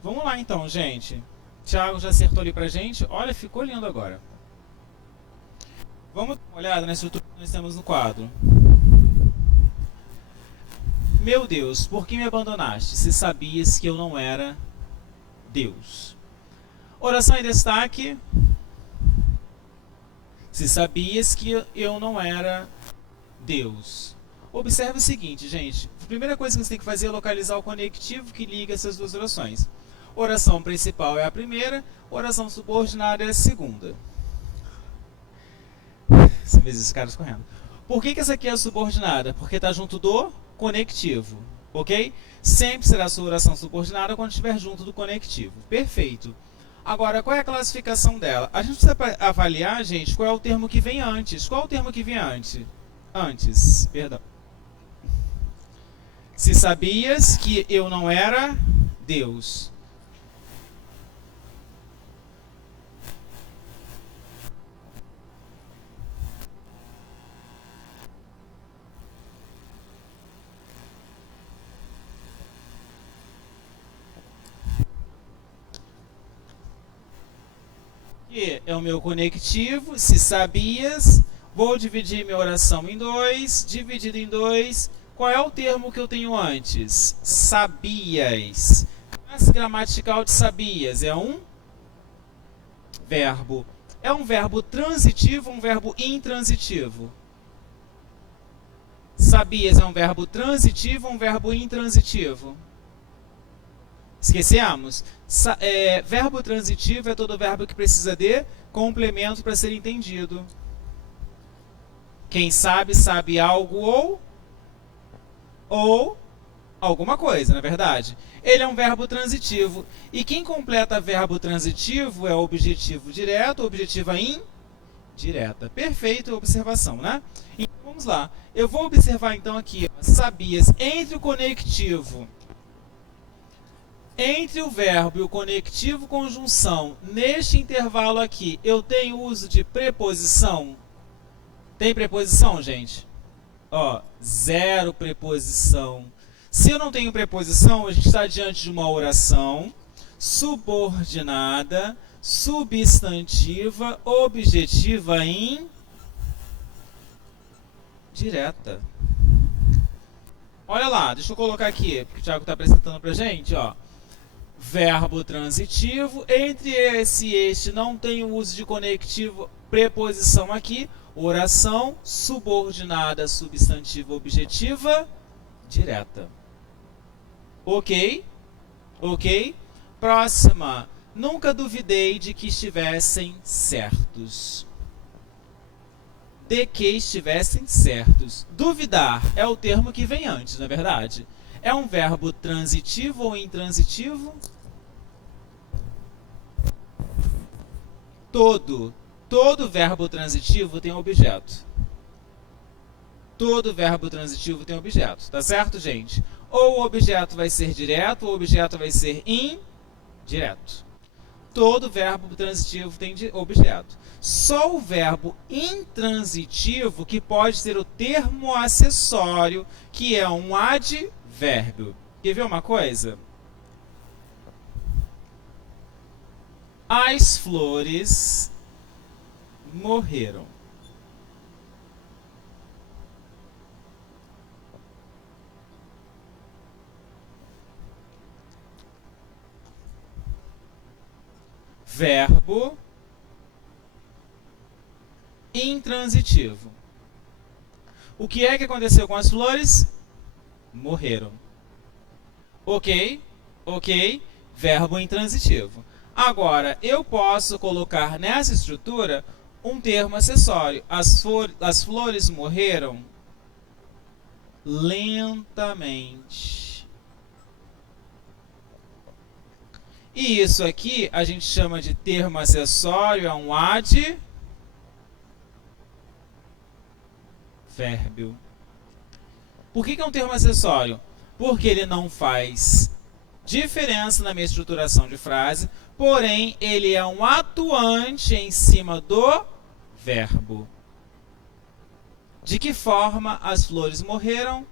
Vamos lá então, gente. Thiago já acertou ali pra gente. Olha, ficou lindo agora. Vamos dar uma olhada na estrutura que nós temos no quadro. Meu Deus, por que me abandonaste, se sabias que eu não era Deus? Oração em destaque. Se sabias que eu não era Deus. Observe o seguinte, gente. A primeira coisa que você tem que fazer é localizar o conectivo que liga essas duas orações. Oração principal é a primeira, oração subordinada é a segunda. Você vê esses caras correndo. Por que essa aqui é a subordinada? Porque está junto do conectivo, ok? Sempre será a sua oração subordinada quando estiver junto do conectivo. Perfeito. Agora, qual é a classificação dela? A gente precisa avaliar, gente, qual é o termo que vem antes. Qual é o termo que vem antes? Antes, perdão. Se sabias que eu não era Deus. é o meu conectivo. Se sabias, vou dividir minha oração em 2. Dividido em 2, qual é o termo que eu tenho antes? Sabias. Classe gramatical de sabias é um verbo. É um verbo transitivo ou um verbo intransitivo? Sabias é um verbo transitivo ou um verbo intransitivo? Esquecemos? Verbo transitivo é todo verbo que precisa de complemento para ser entendido. Quem sabe, sabe algo ou alguma coisa, na verdade. Ele é um verbo transitivo. E quem completa verbo transitivo é o objetivo direto ou objetiva indireta. Perfeita observação, né? Então, vamos lá. Eu vou observar então aqui, ó, sabias, entre o conectivo, entre o verbo e o conectivo conjunção, neste intervalo aqui, eu tenho uso de preposição. Tem preposição, gente? Ó, zero preposição. Se eu não tenho preposição, a gente está diante de uma oração subordinada, substantiva, objetiva indireta. Olha lá, deixa eu colocar aqui, porque o Thiago está apresentando para a gente, ó. Verbo transitivo, entre esse e este não tem o uso de conectivo, preposição aqui, oração subordinada, substantiva, objetiva, direta. Ok? Ok? Próxima. Nunca duvidei de que estivessem certos. De que estivessem certos. Duvidar é o termo que vem antes, não é verdade? É um verbo transitivo ou intransitivo? Todo verbo transitivo tem objeto. Todo verbo transitivo tem objeto, tá certo, gente? Ou o objeto vai ser direto, ou o objeto vai ser indireto. Todo verbo transitivo tem objeto. Só o verbo intransitivo que pode ter o termo acessório, que é um advérbio. Quer ver uma coisa? As flores morreram. Verbo intransitivo. O que é que aconteceu com as flores? Morreram. Ok? Ok? Verbo intransitivo. Agora, eu posso colocar nessa estrutura um termo acessório. As flores morreram lentamente. E isso aqui a gente chama de termo acessório, é um advérbio. Por que é um termo acessório? Porque ele não faz diferença na minha estruturação de frase, porém ele é um atuante em cima do verbo. De que forma as flores morreram?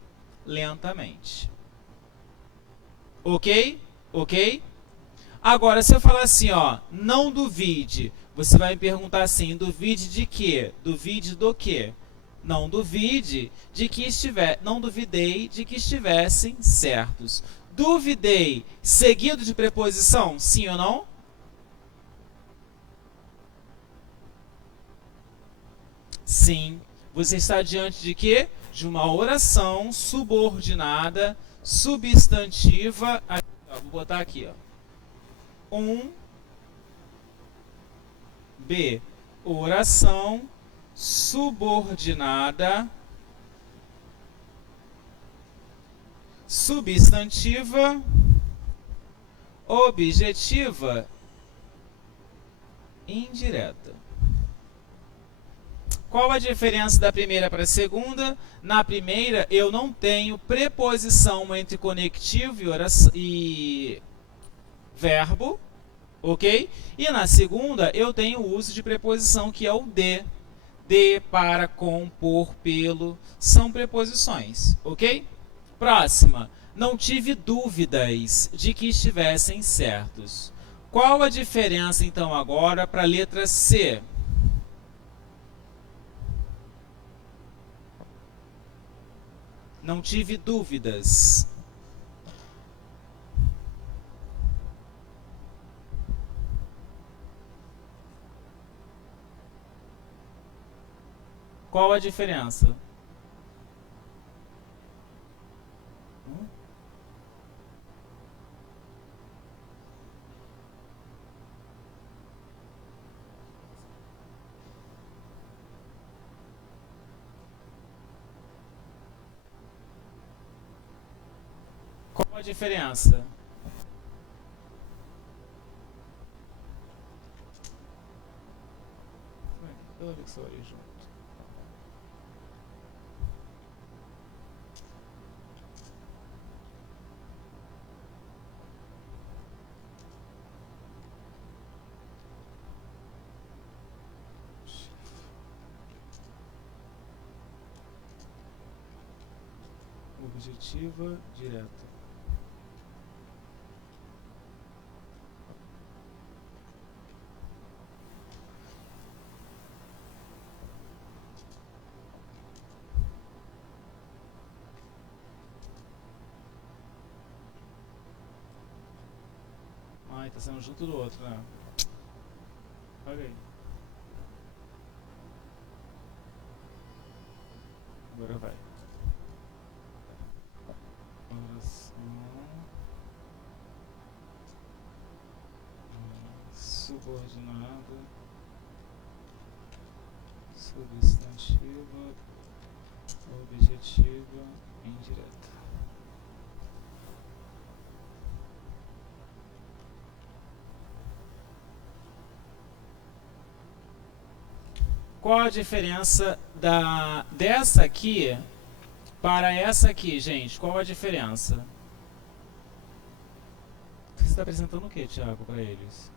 Lentamente. Ok? Ok? Agora, se eu falar assim, ó, não duvide, você vai me perguntar assim, duvide de quê? Duvide do quê? Não duvide de que não duvidei de que estivessem certos. Duvidei, seguido de preposição, sim ou não? Sim. Você está diante de quê? De uma oração subordinada, substantiva. Aqui, ó, vou botar aqui, ó. B. Oração subordinada, substantiva, objetiva, indireta. Qual a diferença da primeira para a segunda? Na primeira, eu não tenho preposição entre conectivo e verbo, ok? E na segunda, eu tenho o uso de preposição, que é o de. De, para, com, por, pelo, são preposições, ok? Próxima. Não tive dúvidas de que estivessem certos. Qual a diferença, então, agora para a letra C? Não tive dúvidas. Qual a diferença? Qual a diferença? Olha que só aí junto. Objetiva direta. Ai, tá sendo junto do outro, né? Olha aí. Agora vai. Subordinado, substantiva, objetiva, indireta. Qual a diferença dessa aqui para essa aqui, gente? Qual a diferença? Você está apresentando o que, Thiago, para eles?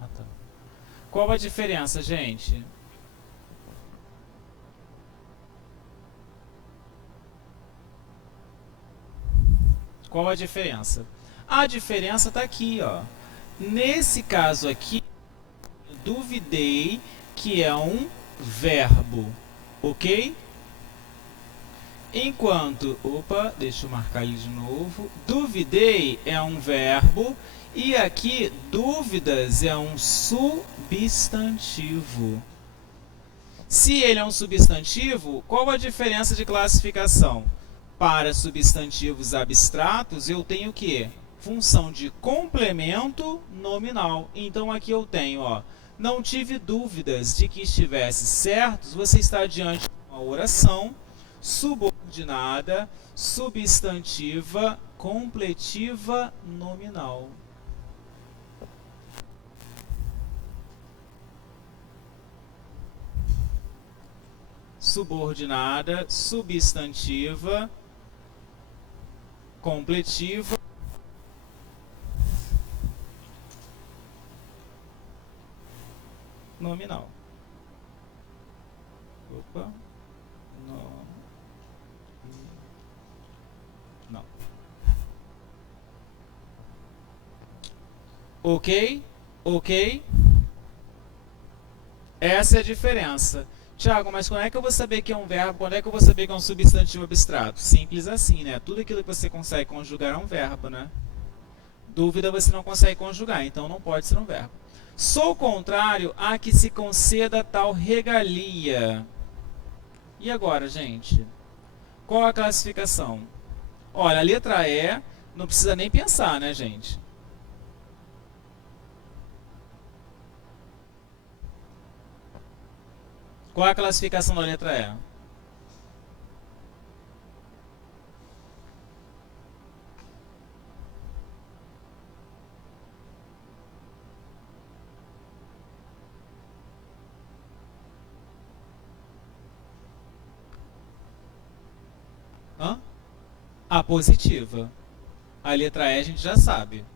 Ah, tá. Qual a diferença, gente? Qual a diferença? A diferença está aqui, ó. Nesse caso aqui, eu duvidei que é um verbo, ok? Enquanto, opa, deixa eu marcar ele de novo. Duvidei é um verbo e aqui dúvidas é um substantivo. Se ele é um substantivo, qual a diferença de classificação? Para substantivos abstratos, eu tenho o quê? Função de complemento nominal. Então aqui eu tenho, ó, não tive dúvidas de que estivesse certos. Você está diante de uma oração subordinada, substantiva, completiva, nominal. Subordinada, substantiva, completiva, nominal. Opa. Não. Ok? Ok? Essa é a diferença. Tiago, mas quando é que eu vou saber que é um verbo? Quando é que eu vou saber que é um substantivo abstrato? Simples assim, né? Tudo aquilo que você consegue conjugar é um verbo, né? Dúvida você não consegue conjugar, então não pode ser um verbo. Sou contrário a que se conceda tal regalia. E agora, gente? Qual a classificação? Olha, a letra E não precisa nem pensar, né, gente? Qual a classificação da letra E? Hã? A positiva. A letra E a gente já sabe.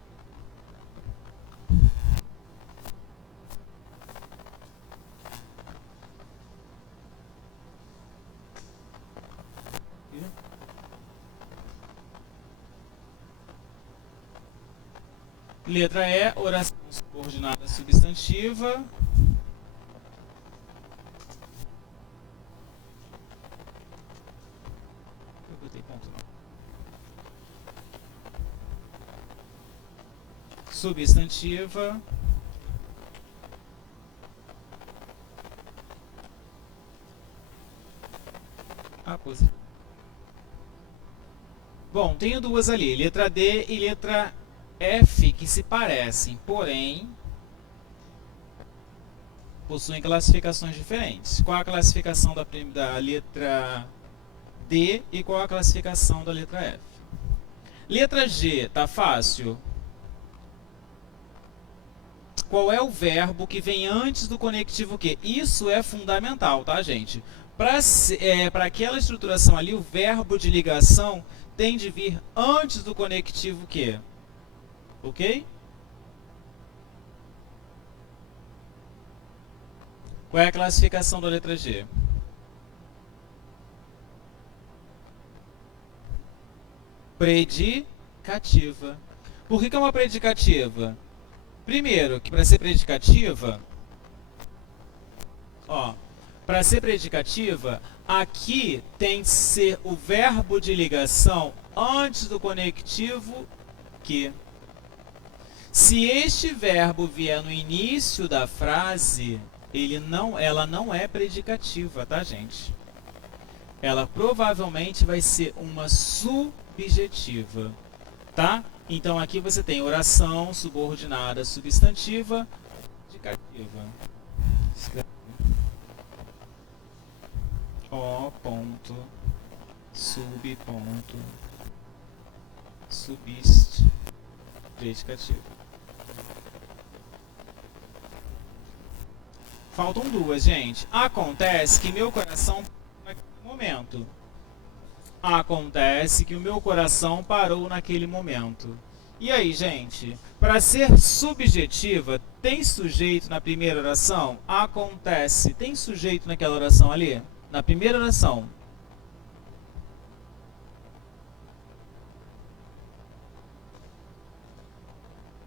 Letra E, oração subordinada substantiva. Eu botei ponto não. Substantiva. Bom, tenho duas ali, letra D e letra F, que se parecem, porém possuem classificações diferentes. Qual a classificação da letra D e qual a classificação da letra F? Letra G, tá fácil. Qual é o verbo que vem antes do conectivo Q? Isso é fundamental, tá, gente? Para aquela estruturação ali, o verbo de ligação tem de vir antes do conectivo Q. Ok? Qual é a classificação da letra G? Predicativa. Por que é uma predicativa? Primeiro, que para ser predicativa, para ser predicativa, aqui tem que ser o verbo de ligação antes do conectivo que. Se este verbo vier no início da frase, ela não é predicativa, tá, gente? Ela provavelmente vai ser uma subjetiva, tá? Então aqui você tem oração subordinada substantiva predicativa. Escreve. O ponto sub ponto subist predicativo. Faltam duas, gente. Acontece que meu coração naquele momento. Acontece que o meu coração parou naquele momento. E aí, gente? Para ser subjetiva, tem sujeito na primeira oração? Acontece. Tem sujeito naquela oração ali? Na primeira oração.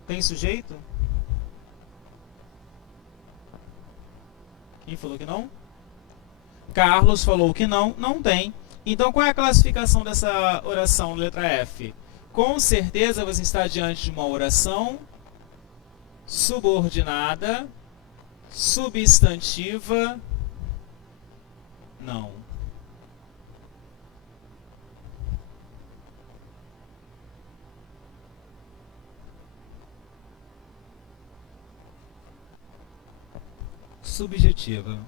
Tem sujeito? Quem falou que não? Carlos falou que não, não tem. Então, qual é a classificação dessa oração, letra F? Com certeza você está diante de uma oração subordinada, substantiva, não. Subjetiva.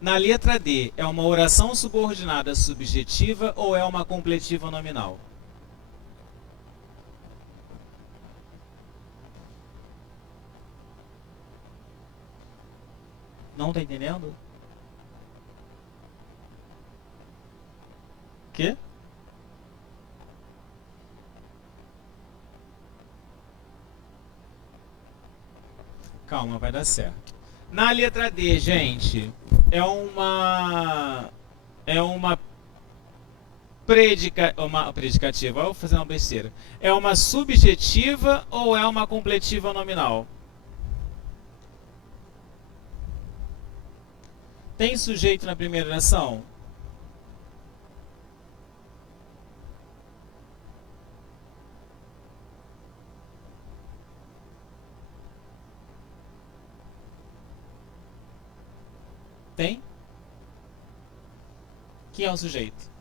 Na letra D, é uma oração subordinada subjetiva ou é uma completiva nominal? Não está entendendo? Quê? Calma, vai dar certo. Na letra D, gente, é uma predicativa, eu vou fazer uma besteira. É uma subjetiva ou é uma completiva nominal? Tem sujeito na primeira oração? Tem? Quem é o sujeito?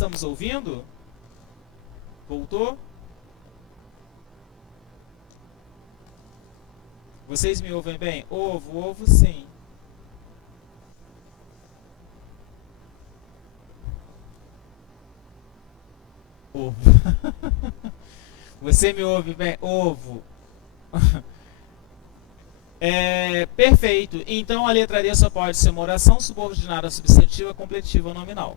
estamos ouvindo? Voltou? Vocês me ouvem bem? Ovo sim. Ovo. Você me ouve bem? Ovo. Perfeito. Então a letra D só pode ser uma oração subordinada substantiva, completiva, nominal.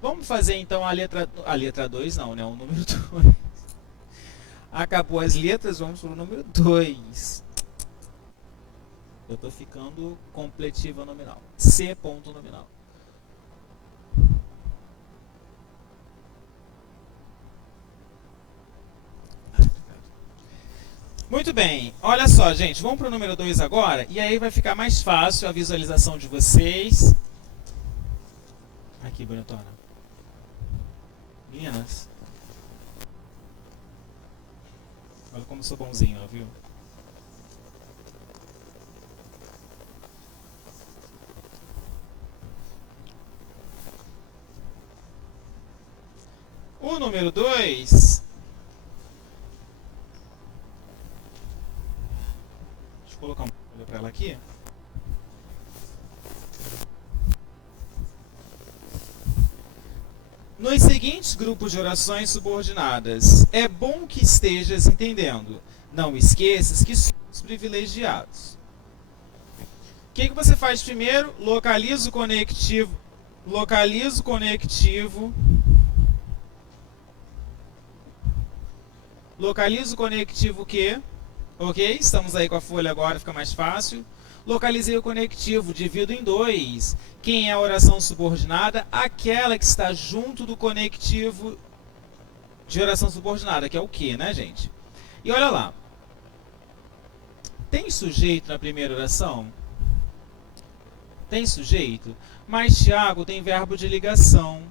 Vamos fazer então a letra 2 não, né? O número 2. Acabou as letras, vamos para o número 2. Eu estou ficando completiva nominal. C ponto nominal. Muito bem, olha só, gente, vamos para o número 2 agora, e aí vai ficar mais fácil a visualização de vocês. Aqui, bonitona. Meninas. Olha como sou bonzinho, ó, viu? O número 2... Vou colocar uma folha para ela aqui. Nos seguintes grupos de orações subordinadas, é bom que estejas entendendo. Não esqueças que somos privilegiados. O que você faz primeiro? Localiza o conectivo. Localiza o conectivo. Localiza o conectivo que... Ok? Estamos aí com a folha agora, fica mais fácil. Localizei o conectivo, divido em 2. Quem é a oração subordinada? Aquela que está junto do conectivo de oração subordinada, que é o que, né, gente? E olha lá. Tem sujeito na primeira oração? Tem sujeito? Mas Tiago tem verbo de ligação.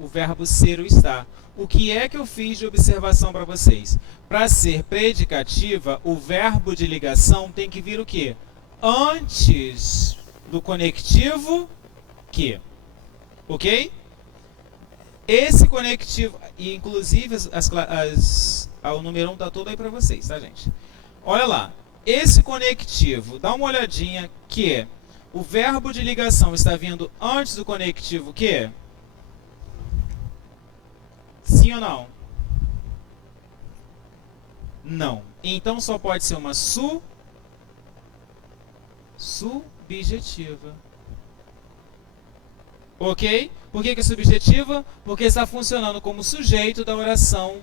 O verbo ser ou estar. O que é que eu fiz de observação para vocês? Para ser predicativa, o verbo de ligação tem que vir o quê? Antes do conectivo que. Ok? Esse conectivo, e inclusive o número 1 está todo aí para vocês, tá, gente? Olha lá. Esse conectivo, dá uma olhadinha que o verbo de ligação está vindo antes do conectivo que? Sim ou não? Não. Então só pode ser uma subjetiva. Ok? Por que é subjetiva? Porque está funcionando como sujeito da oração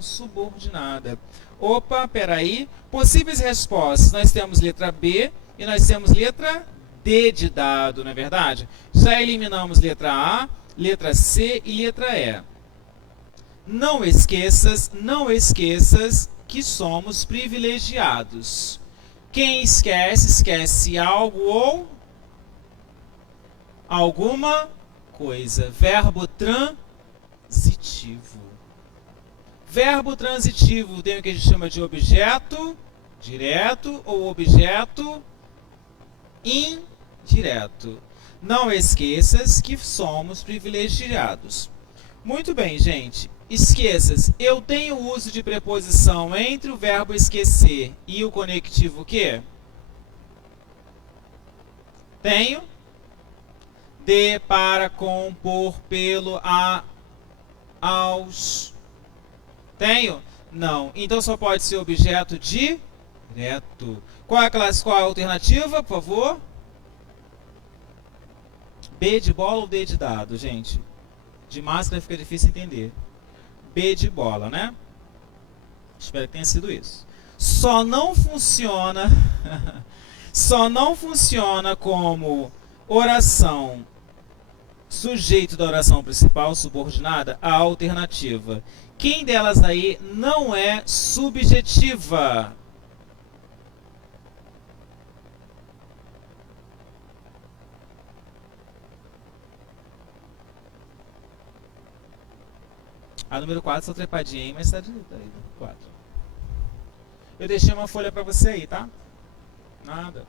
subordinada. Opa, peraí. Possíveis respostas. Nós temos letra B e nós temos letra D de dado, não é verdade? Já eliminamos letra A, letra C e letra E. Não esqueças que somos privilegiados. Quem esquece algo ou alguma coisa. Verbo transitivo. Verbo transitivo tem o que a gente chama de objeto direto ou objeto indireto. Não esqueças que somos privilegiados. Muito bem, gente. Esqueças, eu tenho uso de preposição entre o verbo esquecer e o conectivo que? Tenho. De, para, com, por, pelo, a, aos. Tenho? Não. Então só pode ser objeto direto. Qual é a classe? Qual é a alternativa, por favor? B de bola ou D de dado, gente? De máscara fica difícil entender. B de bola, né? Espero que tenha sido isso. Só não funciona como oração sujeito da oração principal subordinada a alternativa. Quem delas aí não é subjetiva? A número 4 só trepadinha aí, mas tá de 4. Eu deixei uma folha pra você aí, tá? Nada.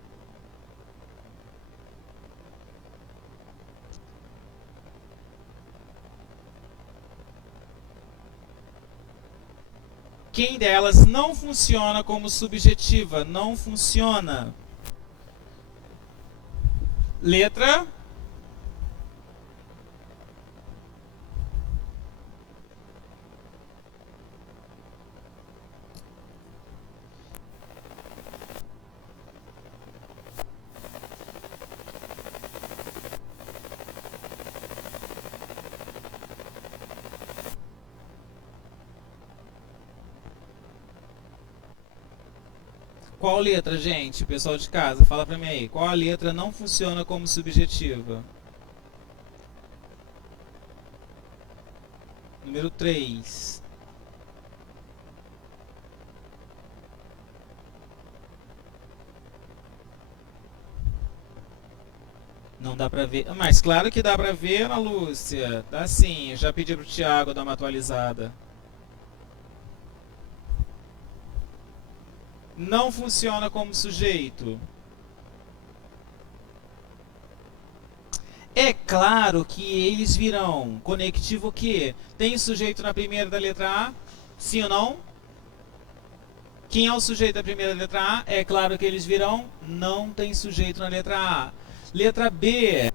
Quem delas não funciona como subjetiva? Não funciona. Letra. Qual letra, gente? Pessoal de casa, fala pra mim aí. Qual a letra não funciona como subjetiva? Número 3. Não dá pra ver. Mas claro que dá pra ver, Ana Lúcia. Dá sim. Eu já pedi pro Thiago dar uma atualizada. Não funciona como sujeito. É claro que eles virão. Conectivo o quê? Tem sujeito na primeira da letra A? Sim ou não? Quem é o sujeito da primeira letra A? É claro que eles virão. Não tem sujeito na letra A. Letra B.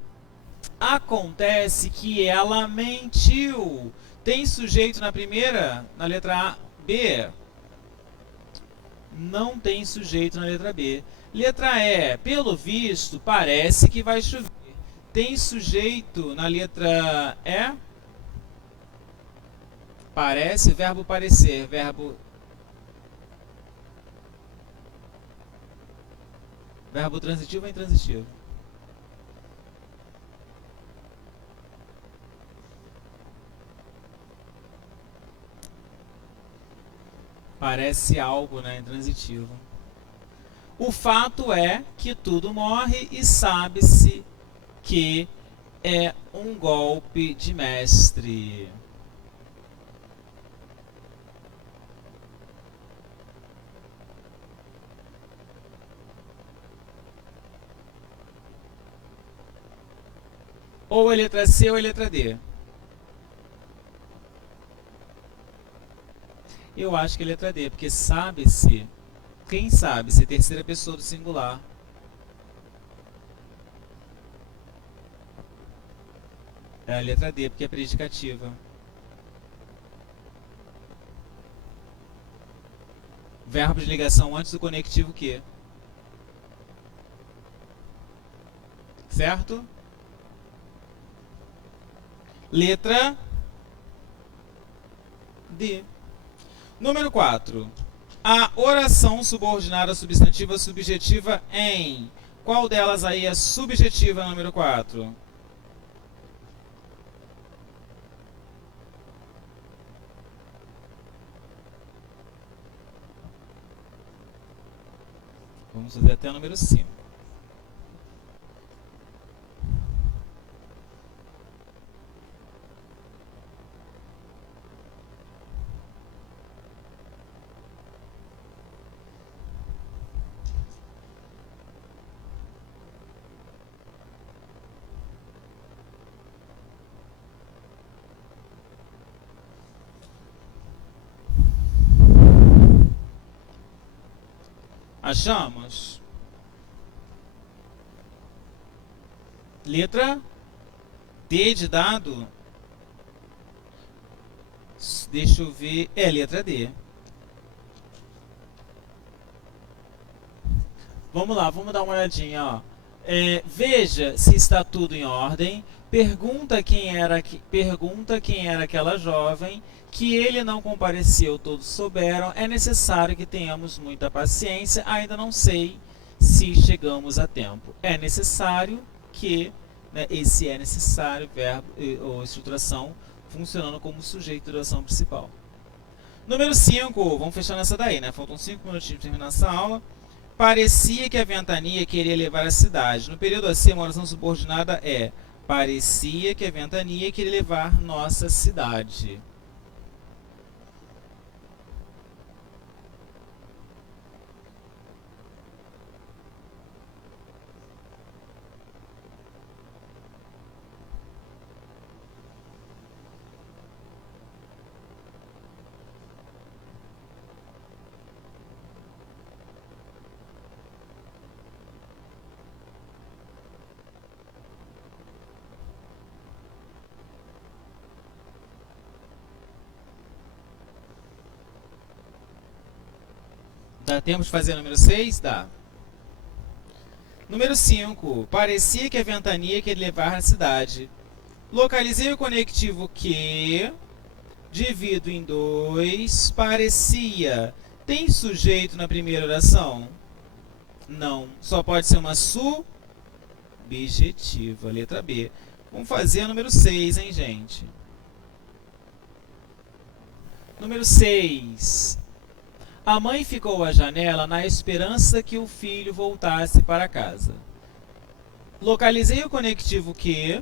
Acontece que ela mentiu. Tem sujeito na primeira? Na letra A? B. Não tem sujeito na letra B. Letra E. Pelo visto, parece que vai chover. Tem sujeito na letra E? Parece, verbo parecer, verbo transitivo ou intransitivo? Parece algo, né, intransitivo. O fato é que tudo morre e sabe-se que é um golpe de mestre. Ou a letra C ou a letra D. Eu acho que é a letra D, porque sabe-se. Quem sabe se terceira pessoa do singular. É a letra D, porque é predicativa. Verbo de ligação antes do conectivo que. Certo? Letra D. Número 4. A oração subordinada substantiva subjetiva em. Qual delas aí é subjetiva, número 4? Vamos fazer até o número 5. Achamos? Letra D de dado. Deixa eu ver. É letra D. Vamos lá, vamos dar uma olhadinha. Ó. Veja se está tudo em ordem. Pergunta quem era aquela jovem. Que ele não compareceu, todos souberam. É necessário que tenhamos muita paciência. Ainda não sei se chegamos a tempo. É necessário que, né, esse é necessário, verbo ou estruturação, funcionando como sujeito da ação principal. Número 5, vamos fechar nessa daí, né? Faltam 5 minutinhos para terminar essa aula. Parecia que a ventania queria levar a cidade. No período AC, uma oração subordinada é: parecia que a ventania queria levar nossa cidade. Dá tempo de fazer o número 6? Dá. Número 5. Parecia que a ventania queria levar à cidade. Localizei o conectivo que, divido em 2, parecia. Tem sujeito na primeira oração? Não. Só pode ser uma subjetiva. Letra B. Vamos fazer o número 6, hein, gente? Número 6. A mãe ficou à janela na esperança que o filho voltasse para casa. Localizei o conectivo que,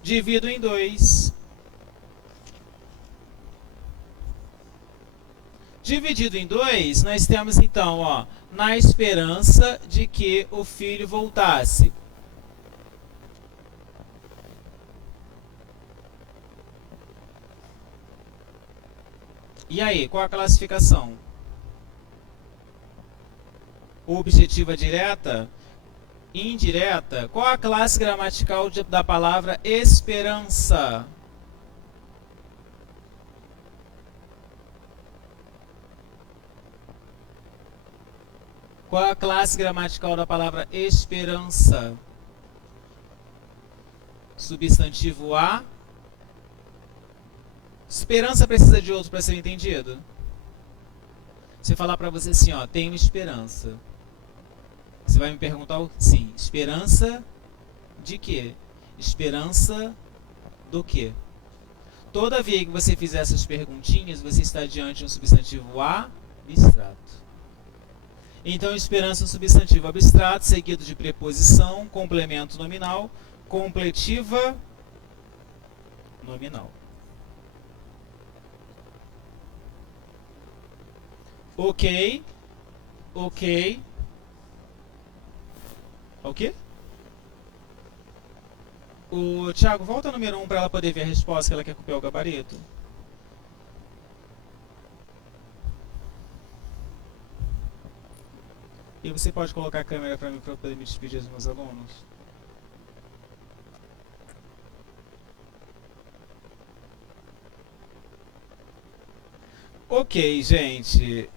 divido em 2. Dividido em 2, nós temos então, ó, na esperança de que o filho voltasse. E aí, qual a classificação? Objetiva direta? Indireta? Qual a classe gramatical da palavra esperança? Qual a classe gramatical da palavra esperança? Substantivo A. Esperança precisa de outro para ser entendido? Se eu falar para você assim, ó, tenho esperança. Você vai me perguntar, sim, esperança de quê? Esperança do quê? Toda vez que você fizer essas perguntinhas, você está diante de um substantivo abstrato. Então, esperança é um substantivo abstrato, seguido de preposição, complemento nominal, completiva nominal. Ok. Ok. Ok? O Thiago, volta ao número 1 para ela poder ver a resposta que ela quer copiar o gabarito. E você pode colocar a câmera para mim para eu poder me despedir dos meus alunos? Ok, gente.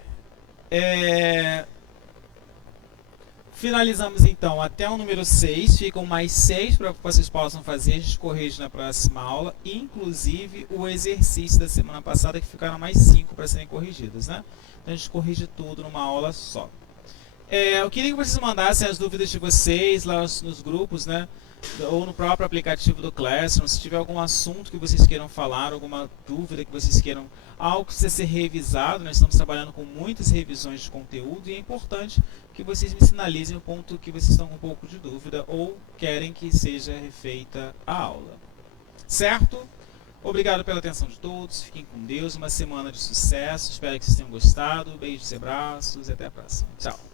Finalizamos então até o número 6. Ficam mais 6 para que vocês possam fazer. A gente corrige na próxima aula. Inclusive o exercício da semana passada, que ficaram mais 5 para serem corrigidos, né? Então a gente corrige tudo numa aula só. Eu queria que vocês mandassem as dúvidas de vocês lá nos grupos, né? Ou no próprio aplicativo do Classroom. Se tiver algum assunto que vocês queiram falar, alguma dúvida que vocês queiram, algo que precisa ser revisado. Nós estamos trabalhando com muitas revisões de conteúdo e é importante que vocês me sinalizem o ponto que vocês estão com um pouco de dúvida ou querem que seja refeita a aula. Certo? Obrigado pela atenção de todos. Fiquem com Deus. Uma semana de sucesso. Espero que vocês tenham gostado. Beijos e abraços e até a próxima. Tchau.